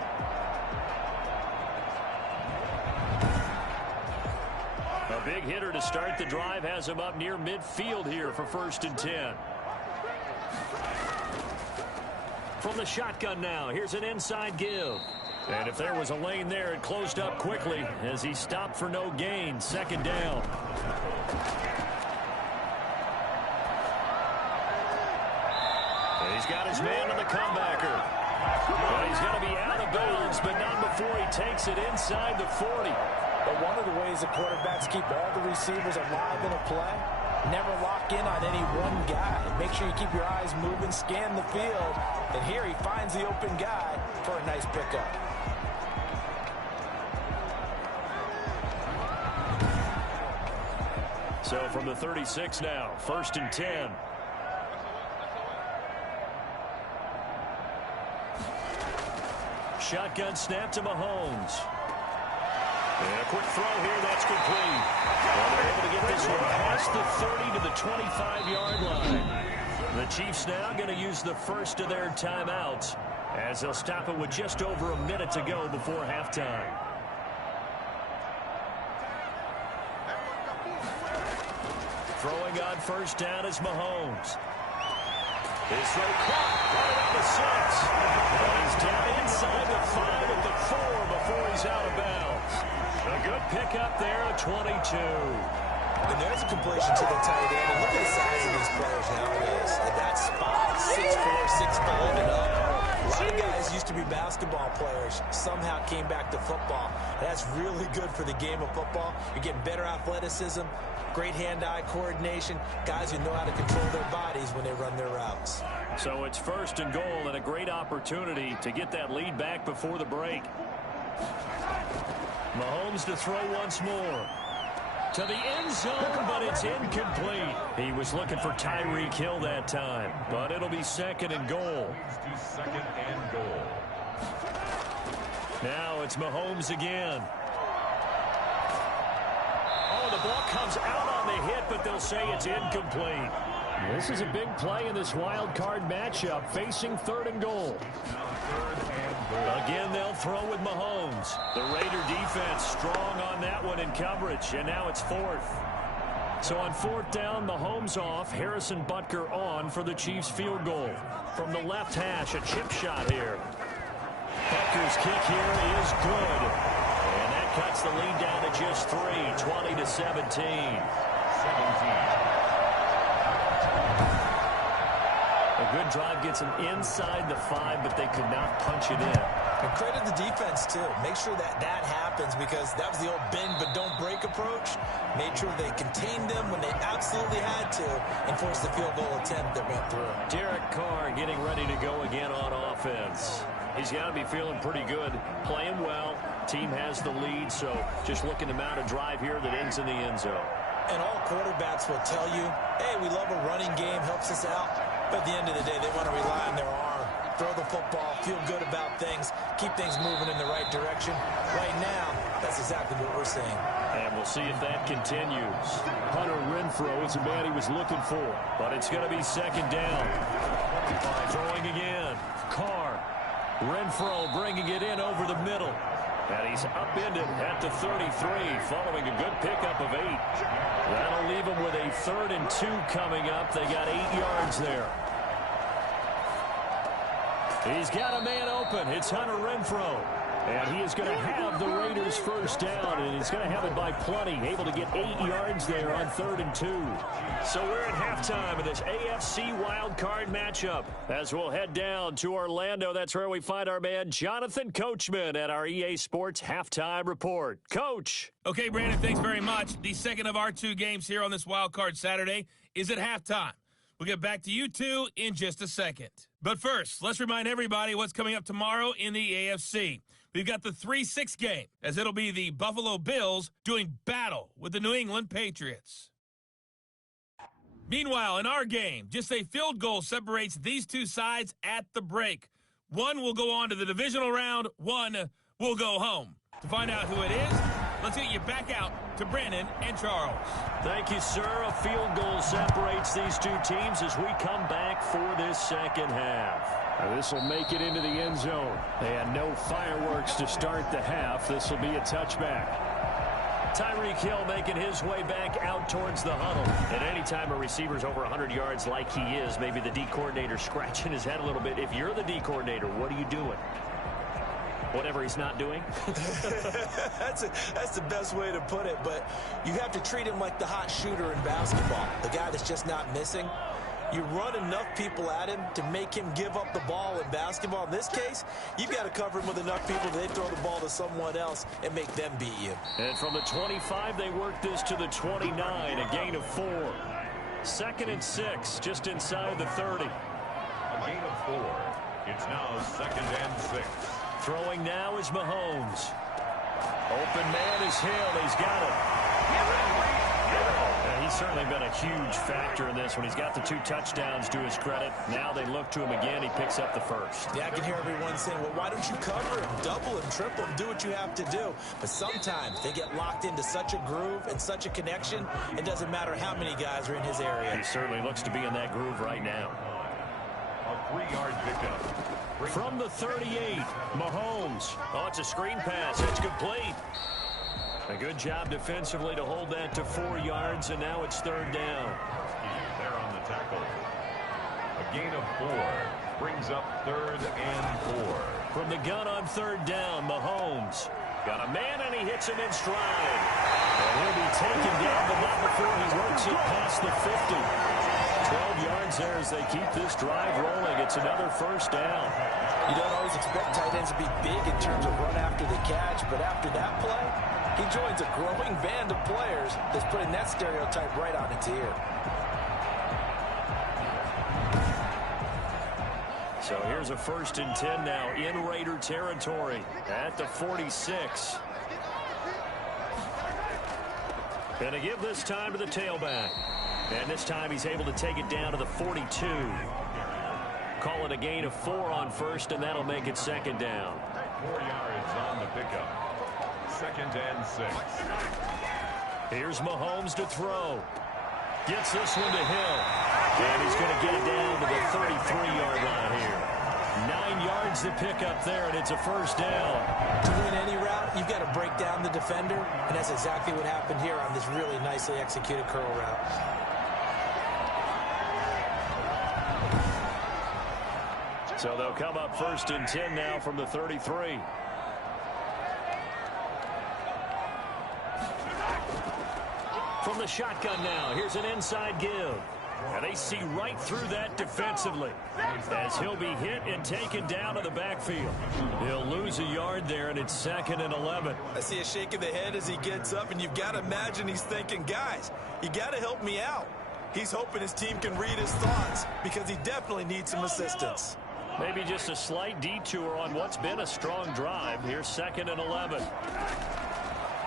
A big hitter to start the drive has him up near midfield here for 1st and 10. From the shotgun now, here's an inside give. And if there was a lane there, it closed up quickly as he stopped for no gain. 2nd down. And he's got his man on the comebacker. But he's going to be out of bounds, but not before he takes it inside the 40. But one of the ways the quarterbacks keep all the receivers alive in a play, never lock in on any one guy. Make sure you keep your eyes moving, scan the field, and here he finds the open guy for a nice pickup. So from the 36 now, 1st and 10. Shotgun snap to Mahomes. And a quick throw here, that's complete. Well, they're able to get this one past the 30 to the 25-yard line. The Chiefs now going to use the first of their timeouts as they'll stop it with just over a minute to go before halftime. Throwing on 1st down is Mahomes. His throw caught right around the 6. But he's down inside the 5 at the 4 before he's out of bounds. A good pickup there at 22. And there's a completion to the tight end. And look at the size of these players nowadays. At that spot, 6'4", 6'5", and up. A lot of guys used to be basketball players, somehow came back to football. That's really good for the game of football. You're getting better athleticism, great hand-eye coordination, guys who know how to control their bodies when they run their routes. So it's 1st and goal and a great opportunity to get that lead back before the break. Mahomes to throw once more. To the end zone, but it's incomplete. He was looking for Tyreek Hill that time, but it'll be 2nd and goal. 2nd and goal. Now it's Mahomes again. Oh, the ball comes out on the hit, but they'll say it's incomplete. This is a big play in this wild card matchup, facing 3rd and goal. Again, they'll throw with Mahomes. The Raider defense strong on that one in coverage, and now it's 4th. So on 4th down, Mahomes off, Harrison Butker on for the Chiefs field goal. From the left hash, a chip shot here. Butker's kick here is good. And that cuts the lead down to just 3, 20-17. A good drive gets them inside the 5, but they could not punch it in. And credit the defense, too. Make sure that happens, because that was the old bend but don't break approach. Made sure they contained them when they absolutely had to and forced the field goal attempt that went through. Derek Carr getting ready to go again on offense. He's got to be feeling pretty good, playing well. Team has the lead, so just looking to mount a drive here that ends in the end zone. And all quarterbacks will tell you, hey, we love a running game, helps us out. But at the end of the day, they want to rely on their arm. Throw the football, feel good about things, keep things moving in the right direction. Right now, that's exactly what we're seeing. And we'll see if that continues. Hunter Renfrow is the man he was looking for. But it's going to be second down. Throwing again. Carr. Renfrow bringing it in over the middle. And he's upended at the 33, following a good pickup of 8. That'll leave him with a 3rd and 2 coming up. They got 8 yards there. He's got a man open. It's Hunter Renfrow. And he is going to have the Raiders first down, and he's going to have it by plenty. Able to get 8 yards there on 3rd and 2. So we're at halftime of this AFC wildcard matchup. As we'll head down to Orlando, that's where we find our man Jonathan Coachman at our EA Sports Halftime Report. Coach. Okay, Brandon, thanks very much. The second of our 2 games here on this wildcard Saturday is at halftime. We'll get back to you two in just a second. But first, let's remind everybody what's coming up tomorrow in the AFC. We've got the 3-6 game, as it'll be the Buffalo Bills doing battle with the New England Patriots. Meanwhile, in our game, just a field goal separates these two sides at the break. One will go on to the divisional round, one will go home. To find out who it is, let's get you back out to Brandon and Charles. Thank you, sir. A field goal separates these two teams as we come back for this second half. This will make it into the end zone. And no fireworks to start the half. This will be a touchback. Tyreek Hill making his way back out towards the huddle. And anytime a receiver's over 100 yards like he is, maybe the D coordinator scratching his head a little bit. If you're the D coordinator, what are you doing? Whatever he's not doing? That's the best way to put it, but you have to treat him like the hot shooter in basketball, the guy that's just not missing. You run enough people at him to make him give up the ball in basketball. In this case, you've got to cover him with enough people that they throw the ball to someone else and make them beat you. And from the 25, they work this to the 29, a gain of 4. 2nd and 6, just inside the 30. A gain of 4. It's now 2nd and 6. Throwing now is Mahomes. Open man is Hill. He's got it. Yeah, he's certainly been a huge factor in this one. He's got the 2 touchdowns to his credit. Now they look to him again. He picks up the first. Yeah, I can hear everyone saying, well, why don't you cover him, double him, triple him, do what you have to do. But sometimes they get locked into such a groove and such a connection, it doesn't matter how many guys are in his area. He certainly looks to be in that groove right now. A 3-yard pickup. From the 38, Mahomes. Oh, it's a screen pass. It's complete. A good job defensively to hold that to 4 yards, and now it's 3rd down. There on the tackle. A gain of 4 brings up 3rd and 4. From the gun on 3rd down, Mahomes. Got a man, and he hits him in stride. And he'll be taken down, but not before he works it past the 50. 12 yards there as they keep this drive rolling. It's another first down. You don't always expect tight ends to be big in terms of run after the catch, but after that play, he joins a growing band of players that's putting that stereotype right on its ear. So here's a 1st and 10 now in Raider territory at the 46. Going to give this time to the tailback. And this time he's able to take it down to the 42. Call it a gain of 4 on 1st, and that'll make it 2nd down. 4 yards on the pickup. 2nd and 6. Here's Mahomes to throw. Gets this one to Hill. And he's going to get it down to the 33-yard line here. 9 yards to pick up there, and it's a 1st down. To win any route, you've got to break down the defender, and that's exactly what happened here on this really nicely executed curl route. So they'll come up 1st and 10 now from the 33. From the shotgun now, here's an inside give. And they see right through that defensively as he'll be hit and taken down to the backfield. He'll lose a yard there, and it's 2nd and 11. I see a shake of the head as he gets up, and you've got to imagine he's thinking, guys, you got to help me out. He's hoping his team can read his thoughts because he definitely needs some assistance. Maybe just a slight detour on what's been a strong drive. Here's 2nd and 11.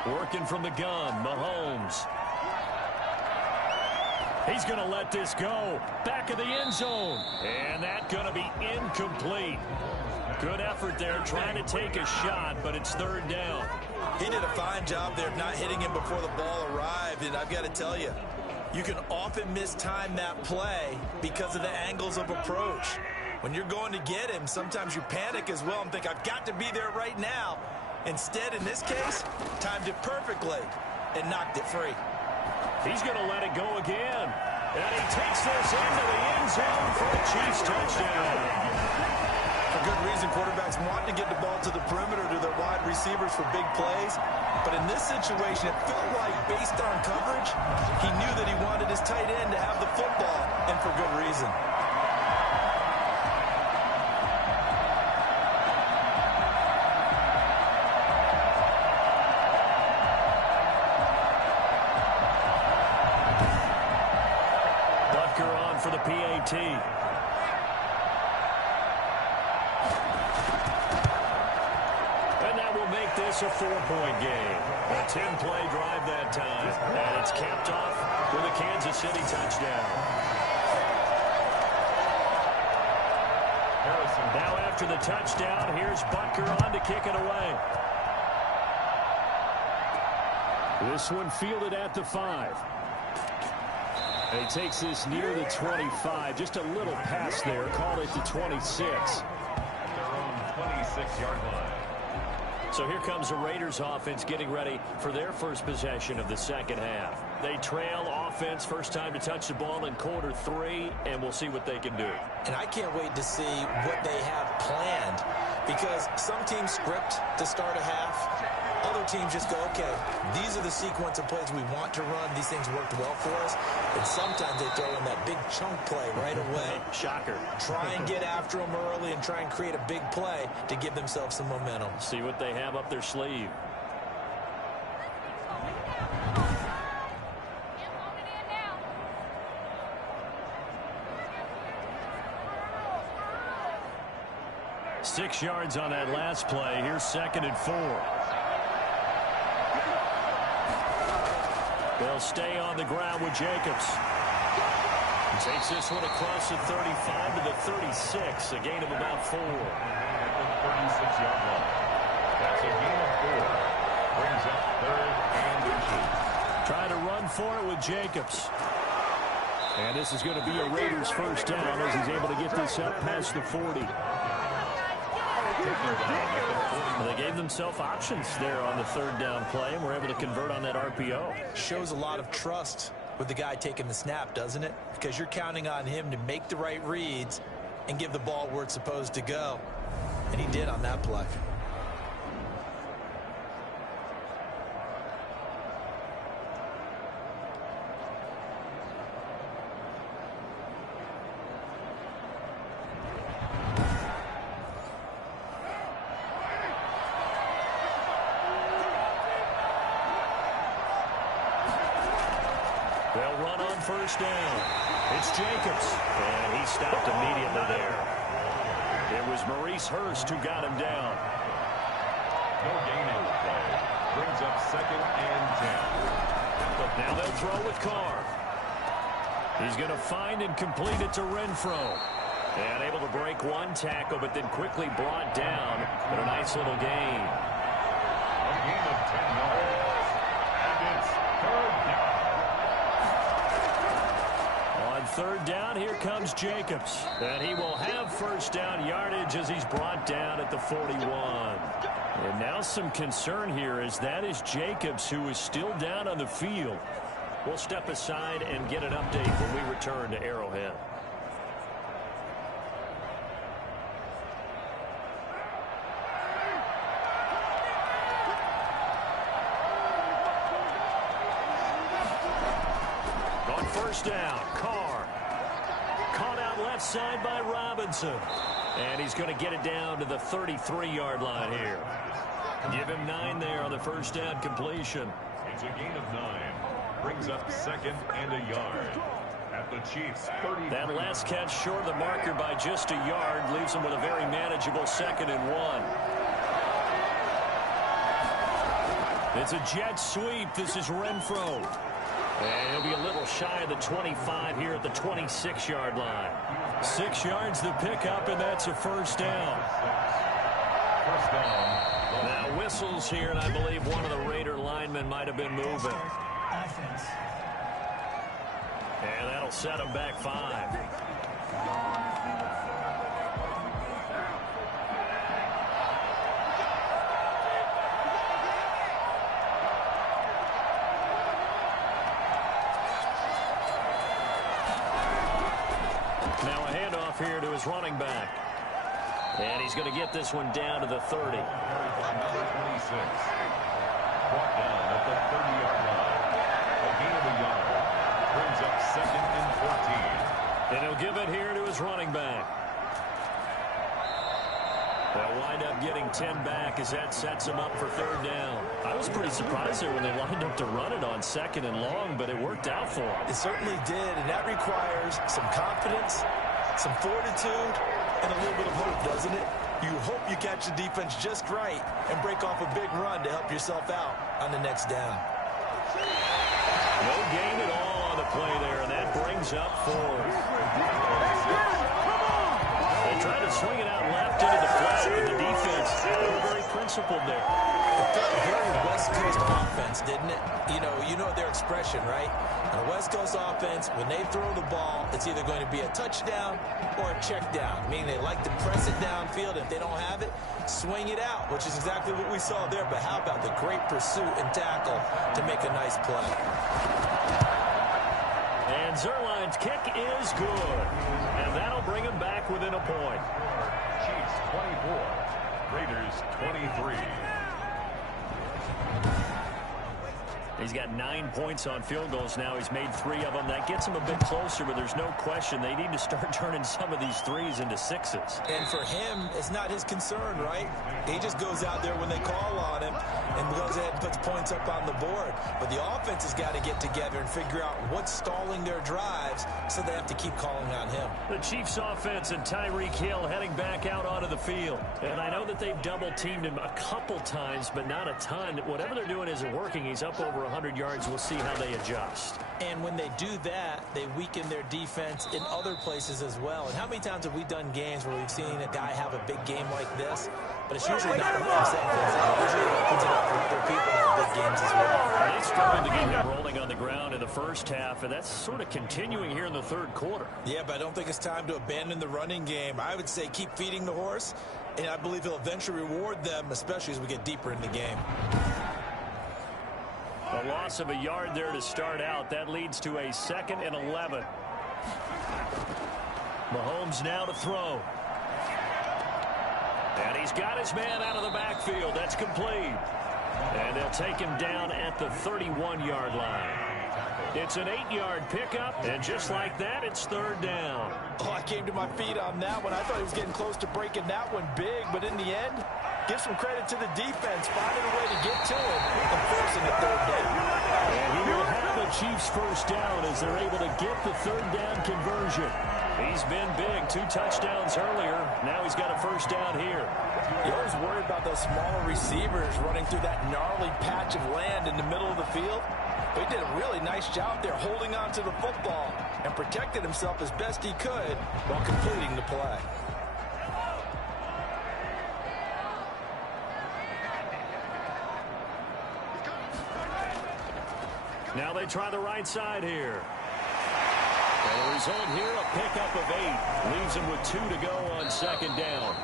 Working from the gun, Mahomes. He's going to let this go. Back of the end zone. And that's going to be incomplete. Good effort there trying to take a shot, but it's 3rd down. He did a fine job there of not hitting him before the ball arrived, and I've got to tell you, you can often mistime that play because of the angles of approach. When you're going to get him, sometimes you panic as well and think, I've got to be there right now. Instead, in this case, timed it perfectly and knocked it free. He's going to let it go again. And he takes this into the end zone for a Chiefs touchdown. For good reason, quarterbacks want to get the ball to the perimeter to their wide receivers for big plays. But in this situation, it felt like, based on coverage, he knew that he wanted his tight end to have the football, and for good reason. For the PAT. And that will make this a 4-point game. A 10-play drive that time. And it's capped off with a Kansas City touchdown. Now after the touchdown, here's Butker on to kick it away. This one fielded at the 5. And he takes this near the 25. Just a little pass there. Called it the 26. Their own 26-yard line. So here comes the Raiders offense getting ready for their first possession of the second half. They trail offense, first time to touch the ball in quarter 3, and we'll see what they can do. And I can't wait to see what they have planned, because some teams script to start a half. Other teams just go, okay, these are the sequence of plays we want to run. These things worked well for us. And sometimes they throw in that big chunk play right away. Shocker. Try and get after them early and try and create a big play to give themselves some momentum. See what they have up their sleeve. Six yards on that last play. Here's 2nd and 4. They'll stay on the ground with Jacobs. Takes this one across the 35 to the 36. A gain of about 4. At the 36-yard line. That's a gain of 4. Brings up 3rd and inches. Try to run for it with Jacobs. And this is going to be a Raiders first down as he's able to get this up past the 40. Well, they gave themselves options there on the 3rd down play and were able to convert on that RPO. Shows a lot of trust with the guy taking the snap, doesn't it? Because you're counting on him to make the right reads and give the ball where it's supposed to go. And he did on that play. They'll run on first down. It's Jacobs. And he stopped immediately there. It was Maurice Hurst who got him down. No gain on the play. Brings up 2nd and 10. Now they'll throw with Carr. He's going to find and complete it to Renfro. And able to break one tackle, but then quickly brought down. But a nice little gain. A gain of 10 yards. And it's 3rd down. On 3rd down, here comes Jacobs. And he will have first down yardage as he's brought down at the 41. And now some concern here as that is Jacobs who is still down on the field. We'll step aside and get an update when we return to Arrowhead. first down. Carr. Caught out left side by Robinson. And he's going to get it down to the 33-yard line here. Give him 9 there on the first down completion. It's a gain of 9. Brings up 2nd and a yard. At the Chiefs' 30. That last catch short of the marker by just a yard leaves him with a very manageable 2nd and 1. It's a jet sweep. This is Renfro. And he'll be a little shy of the 25 here at the 26-yard line. 6 yards the pickup, and that's a first down. First down. Now whistles here, and I believe one of the Raider linemen might have been moving. And that'll set him back 5. Now a handoff here to his running back. And he's going to get this one down to the 30. Number 26. Brought down at the 30-yard line. A gain of a yard. Brings up 2nd and 14. And he'll give it here to his running back. They'll wind up getting 10 back as that sets him up for 3rd down. I was pretty surprised there when they lined up to run it on 2nd and long, but it worked out for him. It certainly did, and that requires some confidence, some fortitude, and a little bit of hope, doesn't it? You hope you catch the defense just right and break off a big run to help yourself out on the next down. No gain at all on the play there, and that brings up 4. They tried to swing it out left into the flat, but the defense very principled there. It felt very West Coast offense, didn't it? You know their expression, right? On a West Coast offense, when they throw the ball, it's either going to be a touchdown or a check down, meaning they like to press it downfield. If they don't have it, swing it out, which is exactly what we saw there. But how about the great pursuit and tackle to make a nice play? And Zerline's kick is good. And that'll bring him back within a point. Chiefs 24. Raiders 23. He's got 9 points on field goals now. He's made 3 of them. That gets him a bit closer, but there's no question they need to start turning some of these 3s into 6s. And for him, it's not his concern, right? He just goes out there when they call on him and goes ahead and puts points up on the board. But the offense has got to get together and figure out what's stalling their drives, so they have to keep calling on him. The Chiefs offense and Tyreek Hill heading back out onto the field. And I know that they've double-teamed him a couple times, but not a ton. Whatever they're doing isn't working. He's up over 100 yards. We'll see how they adjust. And when they do that, they weaken their defense in other places as well. And how many times have we done games where we've seen a guy have a big game like this? But it's usually not a home set. It usually opens it up for other people to have big games as well. They struggled to get him rolling on the ground in the first half, and that's sort of continuing here in the 3rd quarter. Yeah, but I don't think it's time to abandon the running game. I would say keep feeding the horse, and I believe he'll eventually reward them, especially as we get deeper in the game. A loss of a yard there to start out. That leads to a 2nd and 11. Mahomes now to throw. And he's got his man out of the backfield. That's complete. And they'll take him down at the 31-yard line. It's an 8-yard pickup, and just like that, it's 3rd down. Oh, I came to my feet on that one. I thought he was getting close to breaking that one big, but in the end, give some credit to the defense, finding a way to get to him and forcing the 3rd down. And he will have a Chiefs first down as they're able to get the 3rd down conversion. He's been big, 2 touchdowns earlier. Now he's got a first down here. You always worry about those smaller receivers running through that gnarly patch of land in the middle of the field. But he did a really nice job there holding on to the football and protected himself as best he could while completing the play. Now they try the right side here. And the result here, a pickup of 8. Leaves him with 2 to go on 2nd down.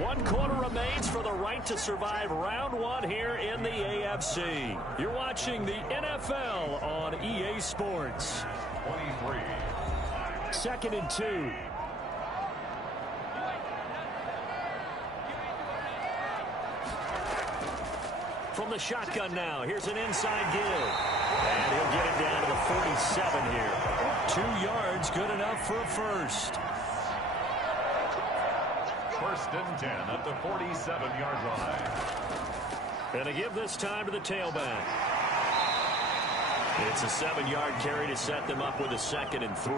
1 quarter remains for the right to survive round 1 here in the AFC. You're watching the NFL on EA Sports. 23. 2nd and 2. From the shotgun now, here's an inside give. And he'll get it down to the 47 here. 2 yards, good enough for a first. 1st and 10 at the 47-yard line. And to give this time to the tailback. It's a 7-yard carry to set them up with a 2nd and 3.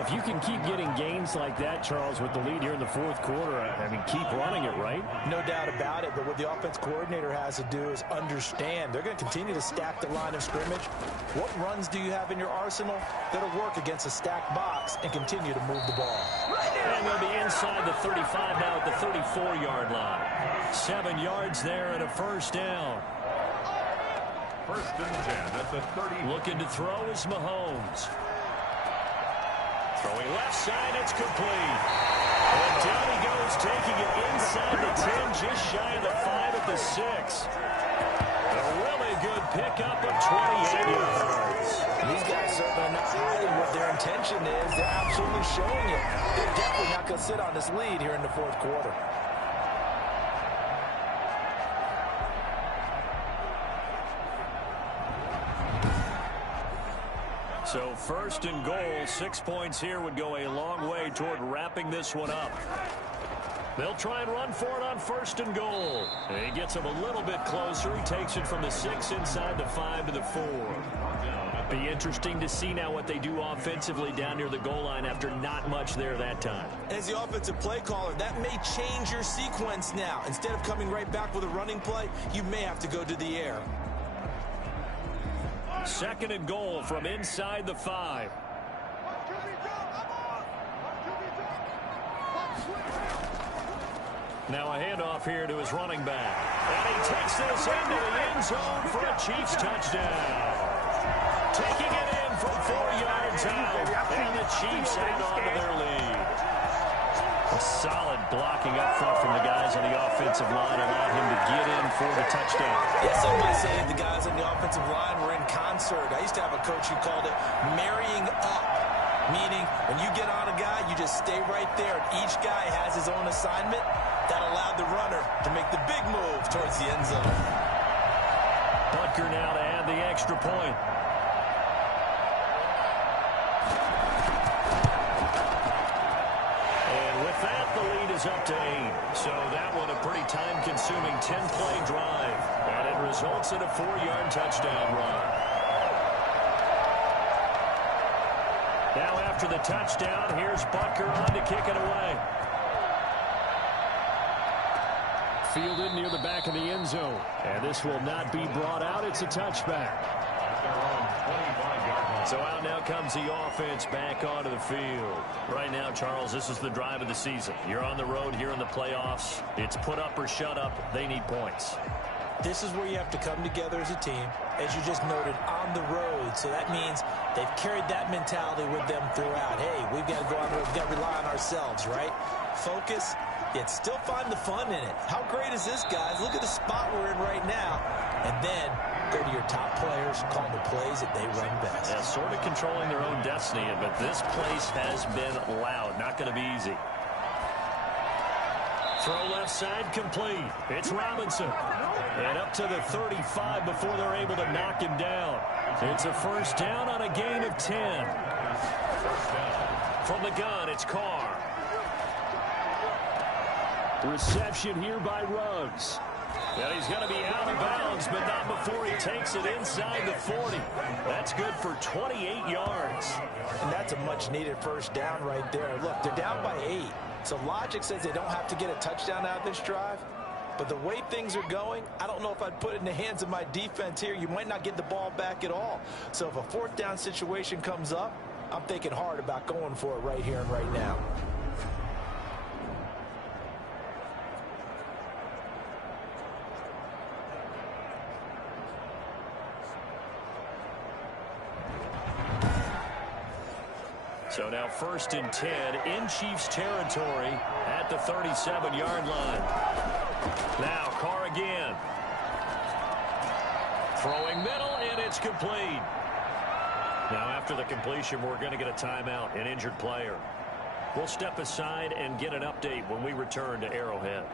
If you can keep getting gains like that, Charles, with the lead here in the 4th quarter, I mean, keep running it, right? No doubt about it, but what the offense coordinator has to do is understand they're going to continue to stack the line of scrimmage. What runs do you have in your arsenal that'll work against a stacked box and continue to move the ball? And they'll be inside the 35 now at the 34-yard line. 7 yards there and a first down. 1st and 10 at the 30. Looking to throw is Mahomes. Throwing left side, it's complete. And down he goes, taking it inside the 10, just shy of the 5 at the 6. A really good pickup of 28 yards. These guys certainly are not hiding what their intention is. They're absolutely showing it. They're definitely not going to sit on this lead here in the 4th quarter. So 1st and goal, 6 points here would go a long way toward wrapping this one up. They'll try and run for it on 1st and goal. And he gets him a little bit closer. He takes it from the 6 inside the 5 to the 4. Be interesting to see now what they do offensively down near the goal line after not much there that time. As the offensive play caller, that may change your sequence now. Instead of coming right back with a running play, you may have to go to the air. 2nd and goal from inside the 5. Now a handoff here to his running back. And he takes this into the end zone for a Chiefs touchdown. Taking it in from 4 yards out. And the Chiefs add on to their lead. A solid blocking up front from the guys on the offensive line allowed him to get in for the touchdown. Yeah, some might say the guys on the offensive line were in concert. I used to have a coach who called it marrying up, meaning when you get on a guy, you just stay right there. Each guy has his own assignment. That allowed the runner to make the big move towards the end zone. Butker now to add the extra point. Up to 8. So that one a pretty time-consuming 10-play drive. And it results in a 4-yard touchdown run. Now after the touchdown, here's Butker on to kick it away. Fielded near the back of the end zone. And this will not be brought out. It's a touchback. So out now comes the offense back onto the field. Right now, Charles, this is the drive of the season. You're on the road here in the playoffs. It's put up or shut up. They need points. This is where you have to come together as a team, as you just noted, on the road. So that means they've carried that mentality with them throughout. Hey, we've got to go on the road. We've got to rely on ourselves, right? Focus, yet still find the fun in it. How great is this, guys? Look at the spot we're in right now. And then go to your top players, call the plays that they run best. Yeah, sort of controlling their own destiny, but this place has been loud. Not going to be easy. Throw left side complete. It's Robinson. And up to the 35 before they're able to knock him down. It's a first down on a gain of 10. From the gun, it's Carr. Reception here by Ruggs. And he's going to be out of bounds, but not before he takes it inside the 40. That's good for 28 yards. And that's a much-needed first down right there. Look, they're down by 8. So logic says they don't have to get a touchdown out of this drive. But the way things are going, I don't know if I'd put it in the hands of my defense here. You might not get the ball back at all. So if a 4th down situation comes up, I'm thinking hard about going for it right here and right now. So now 1st and 10 in Chiefs territory at the 37-yard line. Now Carr again. Throwing middle, and it's complete. Now after the completion, we're going to get a timeout, an injured player. We'll step aside and get an update when we return to Arrowhead.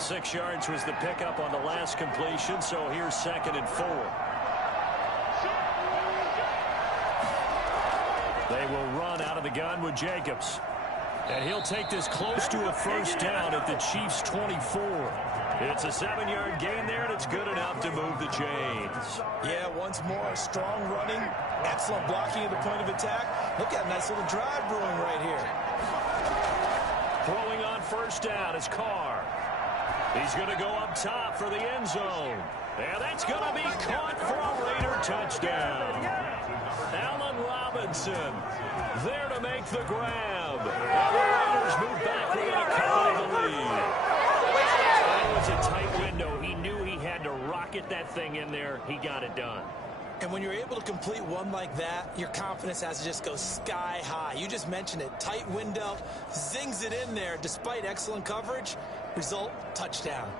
6 yards was the pickup on the last completion, so here's 2nd and 4. They will run out of the gun with Jacobs. And he'll take this close to a first down at the Chiefs' 24. It's a 7-yard gain there, and it's good enough to move the chains. Yeah, once more, strong running, excellent blocking at the point of attack. Look at a nice little drive brewing right here. Throwing on first down is Carr. He's going to go up top for the end zone. And that's going to be caught for a Raider touchdown. Allen Robinson there to make the grab. And the Raiders move back within a couple of the lead. It was a tight window. He knew he had to rocket that thing in there. He got it done. And when you're able to complete one like that, your confidence has to just go sky high. You just mentioned it. Tight window, zings it in there despite excellent coverage. Result, touchdown.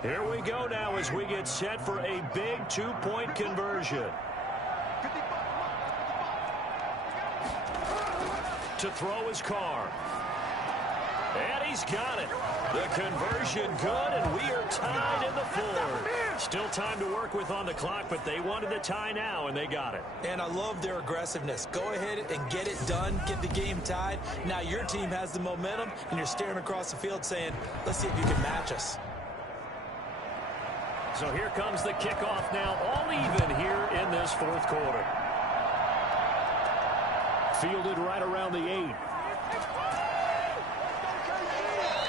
Here we go now as we get set for a big 2-point conversion. To throw his Carr. And he's got it. The conversion good, and we are tied in the fourth. Still time to work with on the clock, but they wanted the tie now, and they got it. And I love their aggressiveness. Go ahead and get it done, get the game tied. Now your team has the momentum, and you're staring across the field saying, let's see if you can match us. So here comes the kickoff now, all even here in this fourth quarter. Fielded right around the 8.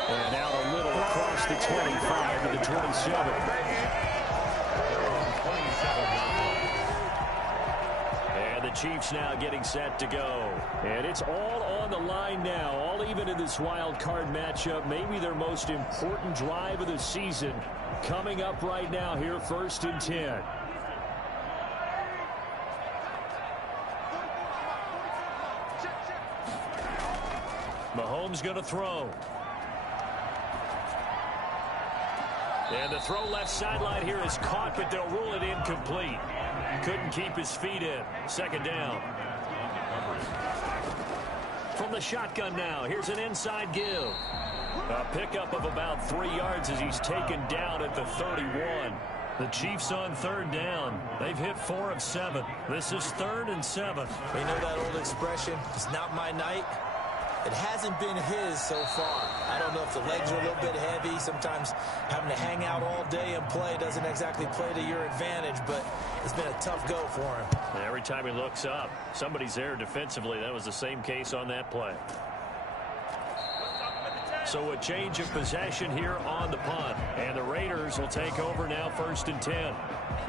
And out a little across the 25 to the 27. And the Chiefs now getting set to go. And it's all on the line now, all even in this wild card matchup. Maybe their most important drive of the season coming up right now here, 1st and 10. Mahomes going to throw. And the throw left sideline here is caught, but they'll rule it incomplete. Couldn't keep his feet in. 2nd down. From the shotgun now, here's an inside give. A pickup of about 3 yards as he's taken down at the 31. The Chiefs on 3rd down. They've hit 4 of 7. This is 3rd and 7. You know that old expression, it's not my night. It hasn't been his so far. I don't know if the legs are a little bit heavy. Sometimes having to hang out all day and play doesn't exactly play to your advantage, but it's been a tough go for him. And every time he looks up, somebody's there defensively. That was the same case on that play. So a change of possession here on the punt. And the Raiders will take over now, 1st and 10.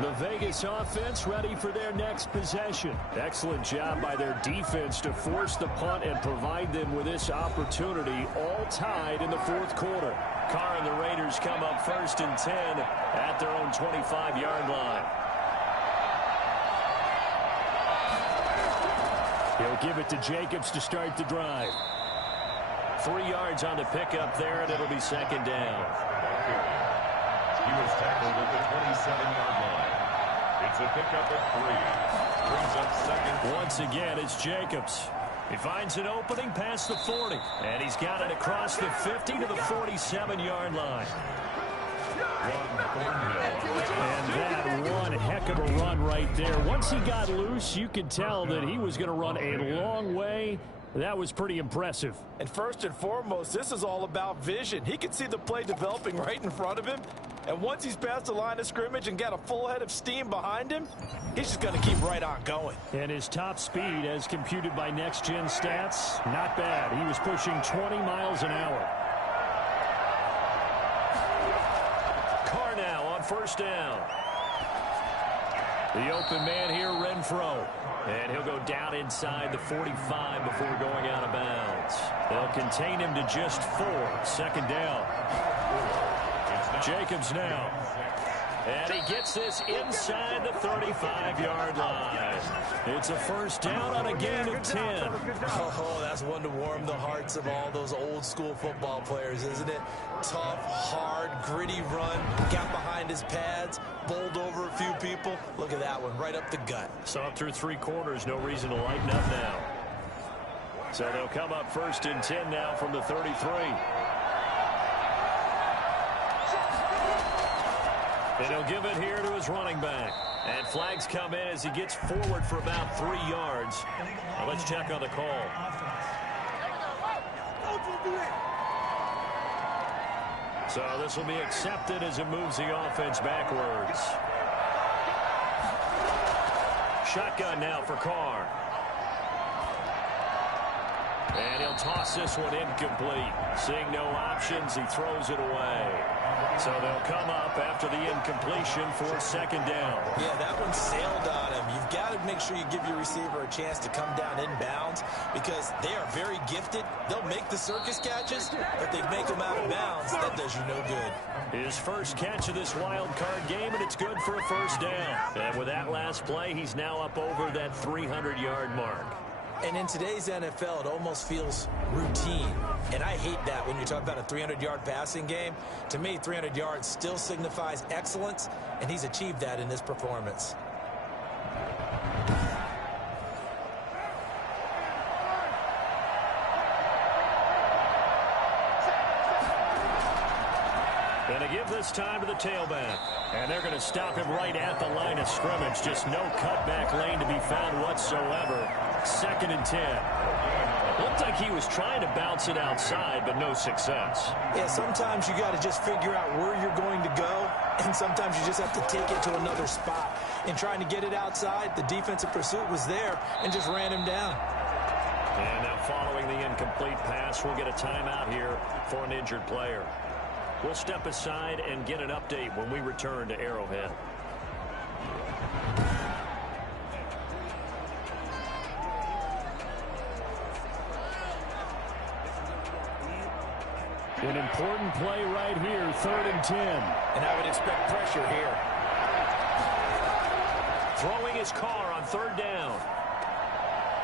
The Vegas offense ready for their next possession. Excellent job by their defense to force the punt and provide them with this opportunity, all tied in the fourth quarter. Carr and the Raiders come up 1st and 10 at their own 25-yard line. He'll give it to Jacobs to start the drive. 3 yards on the pickup there, and it'll be 2nd down. He was tackled at the 27-yard line. It's a pickup of 3. Brings up 2nd. Once again, it's Jacobs. He finds an opening past the 40. And he's got it across the 50 to the 47-yard line. And that one heck of a run right there. Once he got loose, you could tell that he was going to run a long way. That was pretty impressive. And first and foremost, this is all about vision. He can see the play developing right in front of him. And once he's past the line of scrimmage and got a full head of steam behind him, he's just going to keep right on going. And his top speed, as computed by Next Gen Stats, not bad. He was pushing 20 miles an hour. Carr now on 1st down. The open man here, Renfro. And he'll go down inside the 45 before going out of bounds. They'll contain him to just 4. 2nd down. Jacobs now. And he gets this inside the 35-yard line. It's a 1st down on a gain of 10. Oh, that's one to warm the hearts of all those old school football players, isn't it? Tough, hard, gritty run. Got behind his pads, bowled over a few people. Look at that one, right up the gut. So up through 3 quarters, no reason to lighten up now. So they'll come up 1st and 10 now from the 33. And he'll give it here to his running back. And flags come in as he gets forward for about 3 yards. Now let's check on the call. So this will be accepted as it moves the offense backwards. Shotgun now for Carr. And he'll toss this one incomplete. Seeing no options, he throws it away. So they'll come up after the incompletion for 2nd down. Yeah, that one sailed on him. You've got to make sure you give your receiver a chance to come down inbounds because they are very gifted. They'll make the circus catches, but they make them out of bounds. That does you no good. His first catch of this wild card game, and it's good for a 1st down. And with that last play, he's now up over that 300-yard mark. And in today's NFL, it almost feels routine. And I hate that when you talk about a 300-yard passing game. To me, 300 yards still signifies excellence, and he's achieved that in this performance. And to give this time to the tailback. And they're going to stop him right at the line of scrimmage. Just no cutback lane to be found whatsoever. 2nd and 10. Looked like he was trying to bounce it outside, but no success. Yeah, sometimes you got to just figure out where you're going to go, and sometimes you just have to take it to another spot. In trying to get it outside, the defensive pursuit was there and just ran him down. And now following the incomplete pass, we'll get a timeout here for an injured player. We'll step aside and get an update when we return to Arrowhead. An important play right here, 3rd and 10. And I would expect pressure here. Throwing his Carr on 3rd down.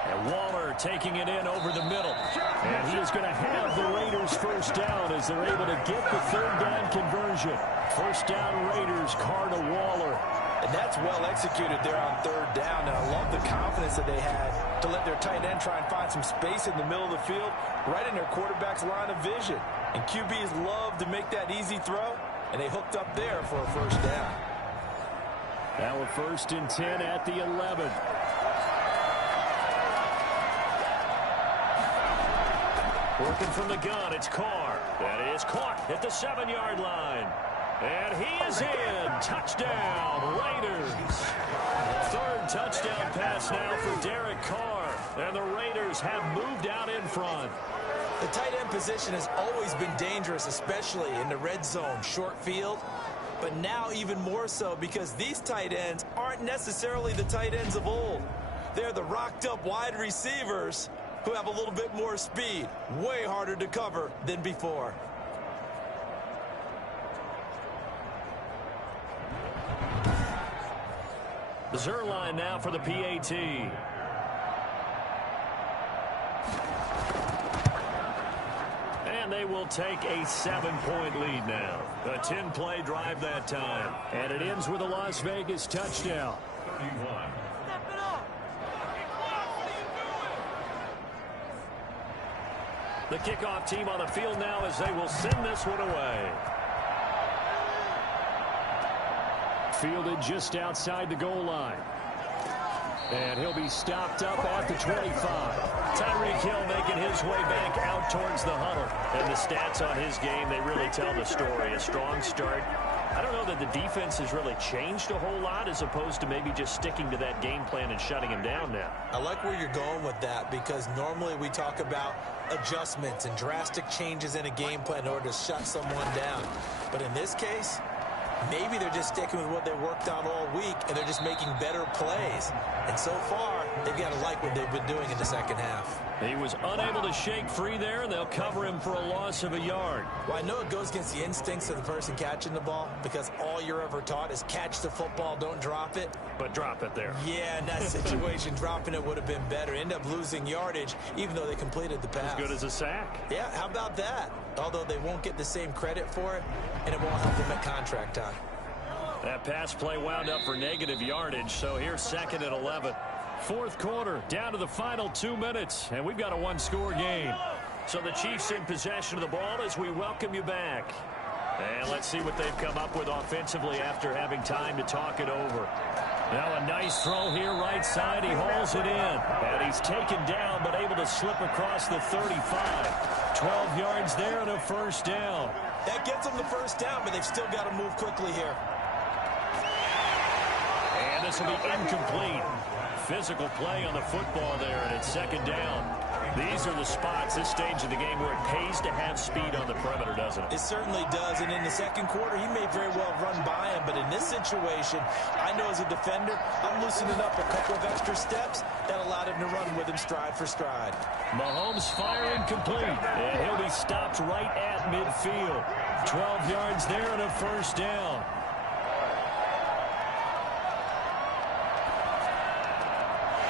And Waller taking it in over the middle. And he is going to have the Raiders 1st down as they're able to get the 3rd down conversion. 1st down Raiders, Carr to Waller. And that's well executed there on 3rd down. And I love the confidence that they had to let their tight end try and find some space in the middle of the field, right in their quarterback's line of vision. And QBs love to make that easy throw, and they hooked up there for a 1st down. Now a 1st and 10 at the 11. Working from the gun, it's Carr. That is caught at the 7-yard line. And he is in. Touchdown, Raiders. 3rd touchdown pass now for Derek Carr. And the Raiders have moved out in front. The tight end position has always been dangerous, especially in the red zone, short field. But now even more so because these tight ends aren't necessarily the tight ends of old. They're the rocked-up wide receivers who have a little bit more speed. Way harder to cover than before. Zerline now for the PAT. And they will take a 7-point lead now. A 10-play drive that time. And it ends with a Las Vegas touchdown. 31. The kickoff team on the field now as they will send this one away. Fielded just outside the goal line. And he'll be stopped up at the 25. Tyreek Hill making his way back out towards the huddle. And the stats on his game, they really tell the story. A strong start. I don't know that the defense has really changed a whole lot as opposed to maybe just sticking to that game plan and shutting him down now. I like where you're going with that because normally we talk about adjustments and drastic changes in a game plan in order to shut someone down. But in this case, maybe they're just sticking with what they worked on all week and they're just making better plays. And so far, they've got to like what they've been doing in the second half. He was unable to shake free there, and they'll cover him for a loss of a yard. Well, I know it goes against the instincts of the person catching the ball because all you're ever taught is catch the football, don't drop it. But drop it there. Yeah, in that situation, dropping it would have been better. End up losing yardage, even though they completed the pass. As good as a sack. Yeah, how about that? Although they won't get the same credit for it, and it won't help them at contract time. That pass play wound up for negative yardage, so here's 2nd and 11. Fourth quarter, down to the final 2 minutes, and we've got a one-score game. So the Chiefs in possession of the ball as we welcome you back. And let's see what they've come up with offensively after having time to talk it over. Now a nice throw here right side. He hauls it in. And he's taken down but able to slip across the 35. 12 yards there and a first down. That gets them the first down, but they've still got to move quickly here. And this will be incomplete. Physical play on the football there, and it's second down. These are the spots, this stage of the game, where it pays to have speed on the perimeter, doesn't it? It certainly does, and in the second quarter, he may very well run by him, but in this situation, I know as a defender, I'm loosening up a couple of extra steps that allowed him to run with him stride for stride. Mahomes firing complete, and he'll be stopped right at midfield. 12 yards there and a first down.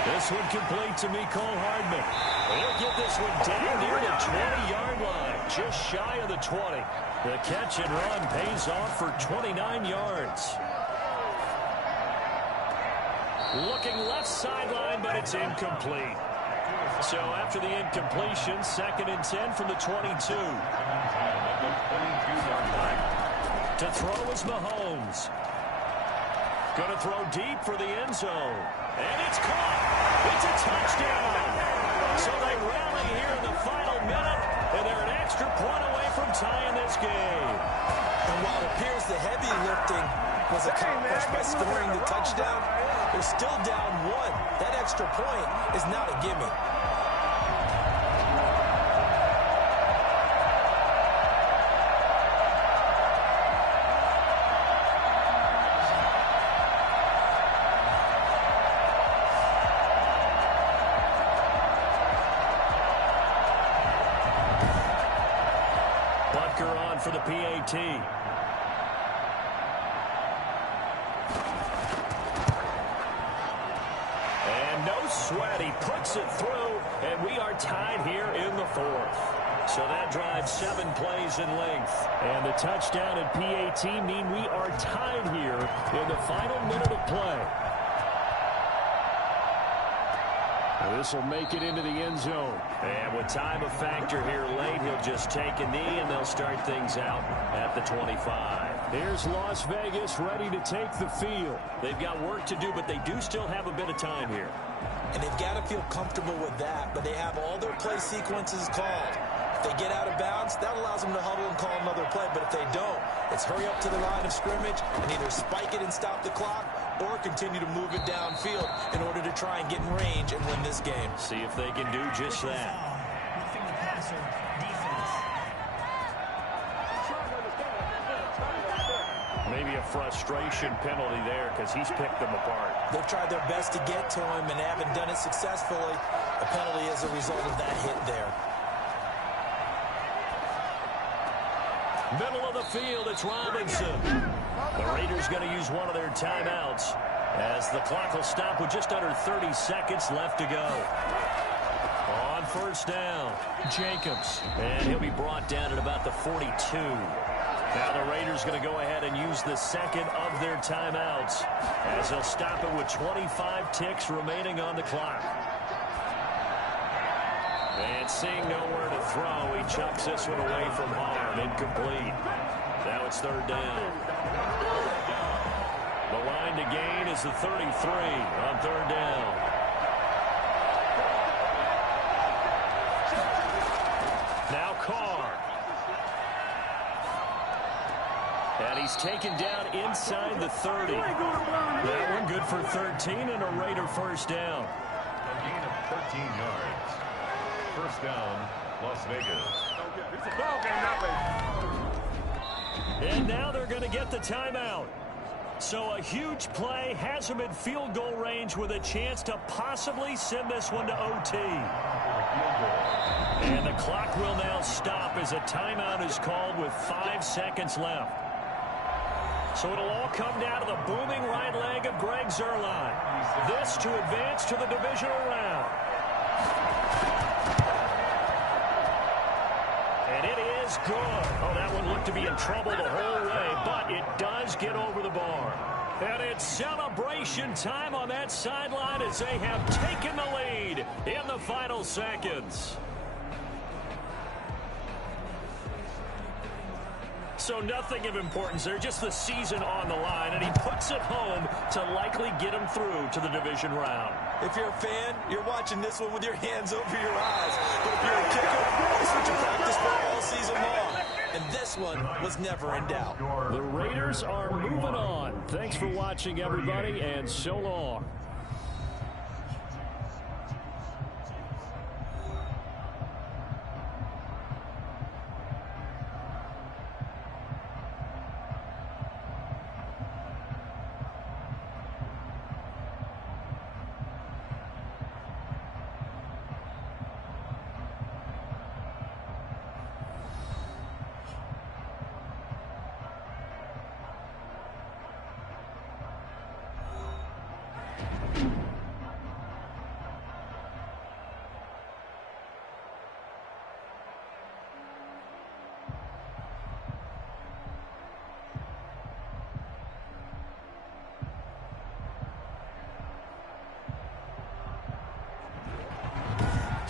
This one complete to Mecole Hardman. He'll get this one down near the 20-yard line, just shy of the 20. The catch and run pays off for 29 yards. Looking left sideline, but it's incomplete. So after the incompletion, 2nd and 10 from the 22. To throw is Mahomes. Going to throw deep for the end zone. And it's caught. It's a touchdown. So they rally here in the final minute, and they're an extra point away from tying this game. And while it appears the heavy lifting was accomplished by scoring the touchdown, they're still down 1. That extra point is not a gimme. For the PAT. And no sweat. He puts it through, and we are tied here in the 4th. So that drives 7 plays in length. And the touchdown at PAT mean we are tied here in the final minute of play. This will make it into the end zone. And with time of factor here late, he'll just take a knee, and they'll start things out at the 25. Here's Las Vegas ready to take the field. They've got work to do, but they do still have a bit of time here. And they've got to feel comfortable with that, but they have all their play sequences called. If they get out of bounds, that allows them to huddle and call another play. But if they don't, it's hurry up to the line of scrimmage and either spike it and stop the clock or continue to move it downfield in order to try and get in range and win this game. See if they can do just that. Roughing the passer, defense. Maybe a frustration penalty there because he's picked them apart. They've tried their best to get to him and haven't done it successfully. A penalty as a result of that hit there. Middle of the field, it's Robinson. The Raiders going to use one of their timeouts as the clock will stop with just under 30 seconds left to go. On first down, Jacobs. And he'll be brought down at about the 42. Now the Raiders going to go ahead and use the second of their timeouts as they'll stop it with 25 ticks remaining on the clock. And seeing nowhere to throw, he chucks this one away from harm. Incomplete. Now it's third down. The line to gain is the 33 on third down. Now Carr. And he's taken down inside the 30. That one good for 13 and a Raider first down. A gain of 13 yards. First down, Las Vegas. It's a ball game that way. And now they're going to get the timeout. So a huge play has them in field goal range with a chance to possibly send this one to OT. And the clock will now stop as a timeout is called with 5 seconds left. So it'll all come down to the booming right leg of Greg Zuerlein. This to advance to the divisional round. And it is good. Oh, that one looked to be in trouble the whole way, but it does get over the bar. And it's celebration time on that sideline as they have taken the lead in the final seconds. So nothing of importance there, just the season on the line, and he puts it home to likely get him through to the division round. If you're a fan, you're watching this one with your hands over your eyes. But if you're a kicker, it's what you practice for all season long. And this one was never in doubt. The Raiders are moving on. Thanks for watching, everybody, and so long.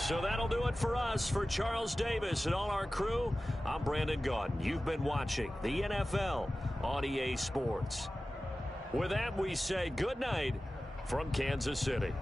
So that'll do it for us. For Charles Davis and all our crew, I'm Brandon Gaudin. You've been watching the NFL on EA Sports. With that, we say good night from Kansas City.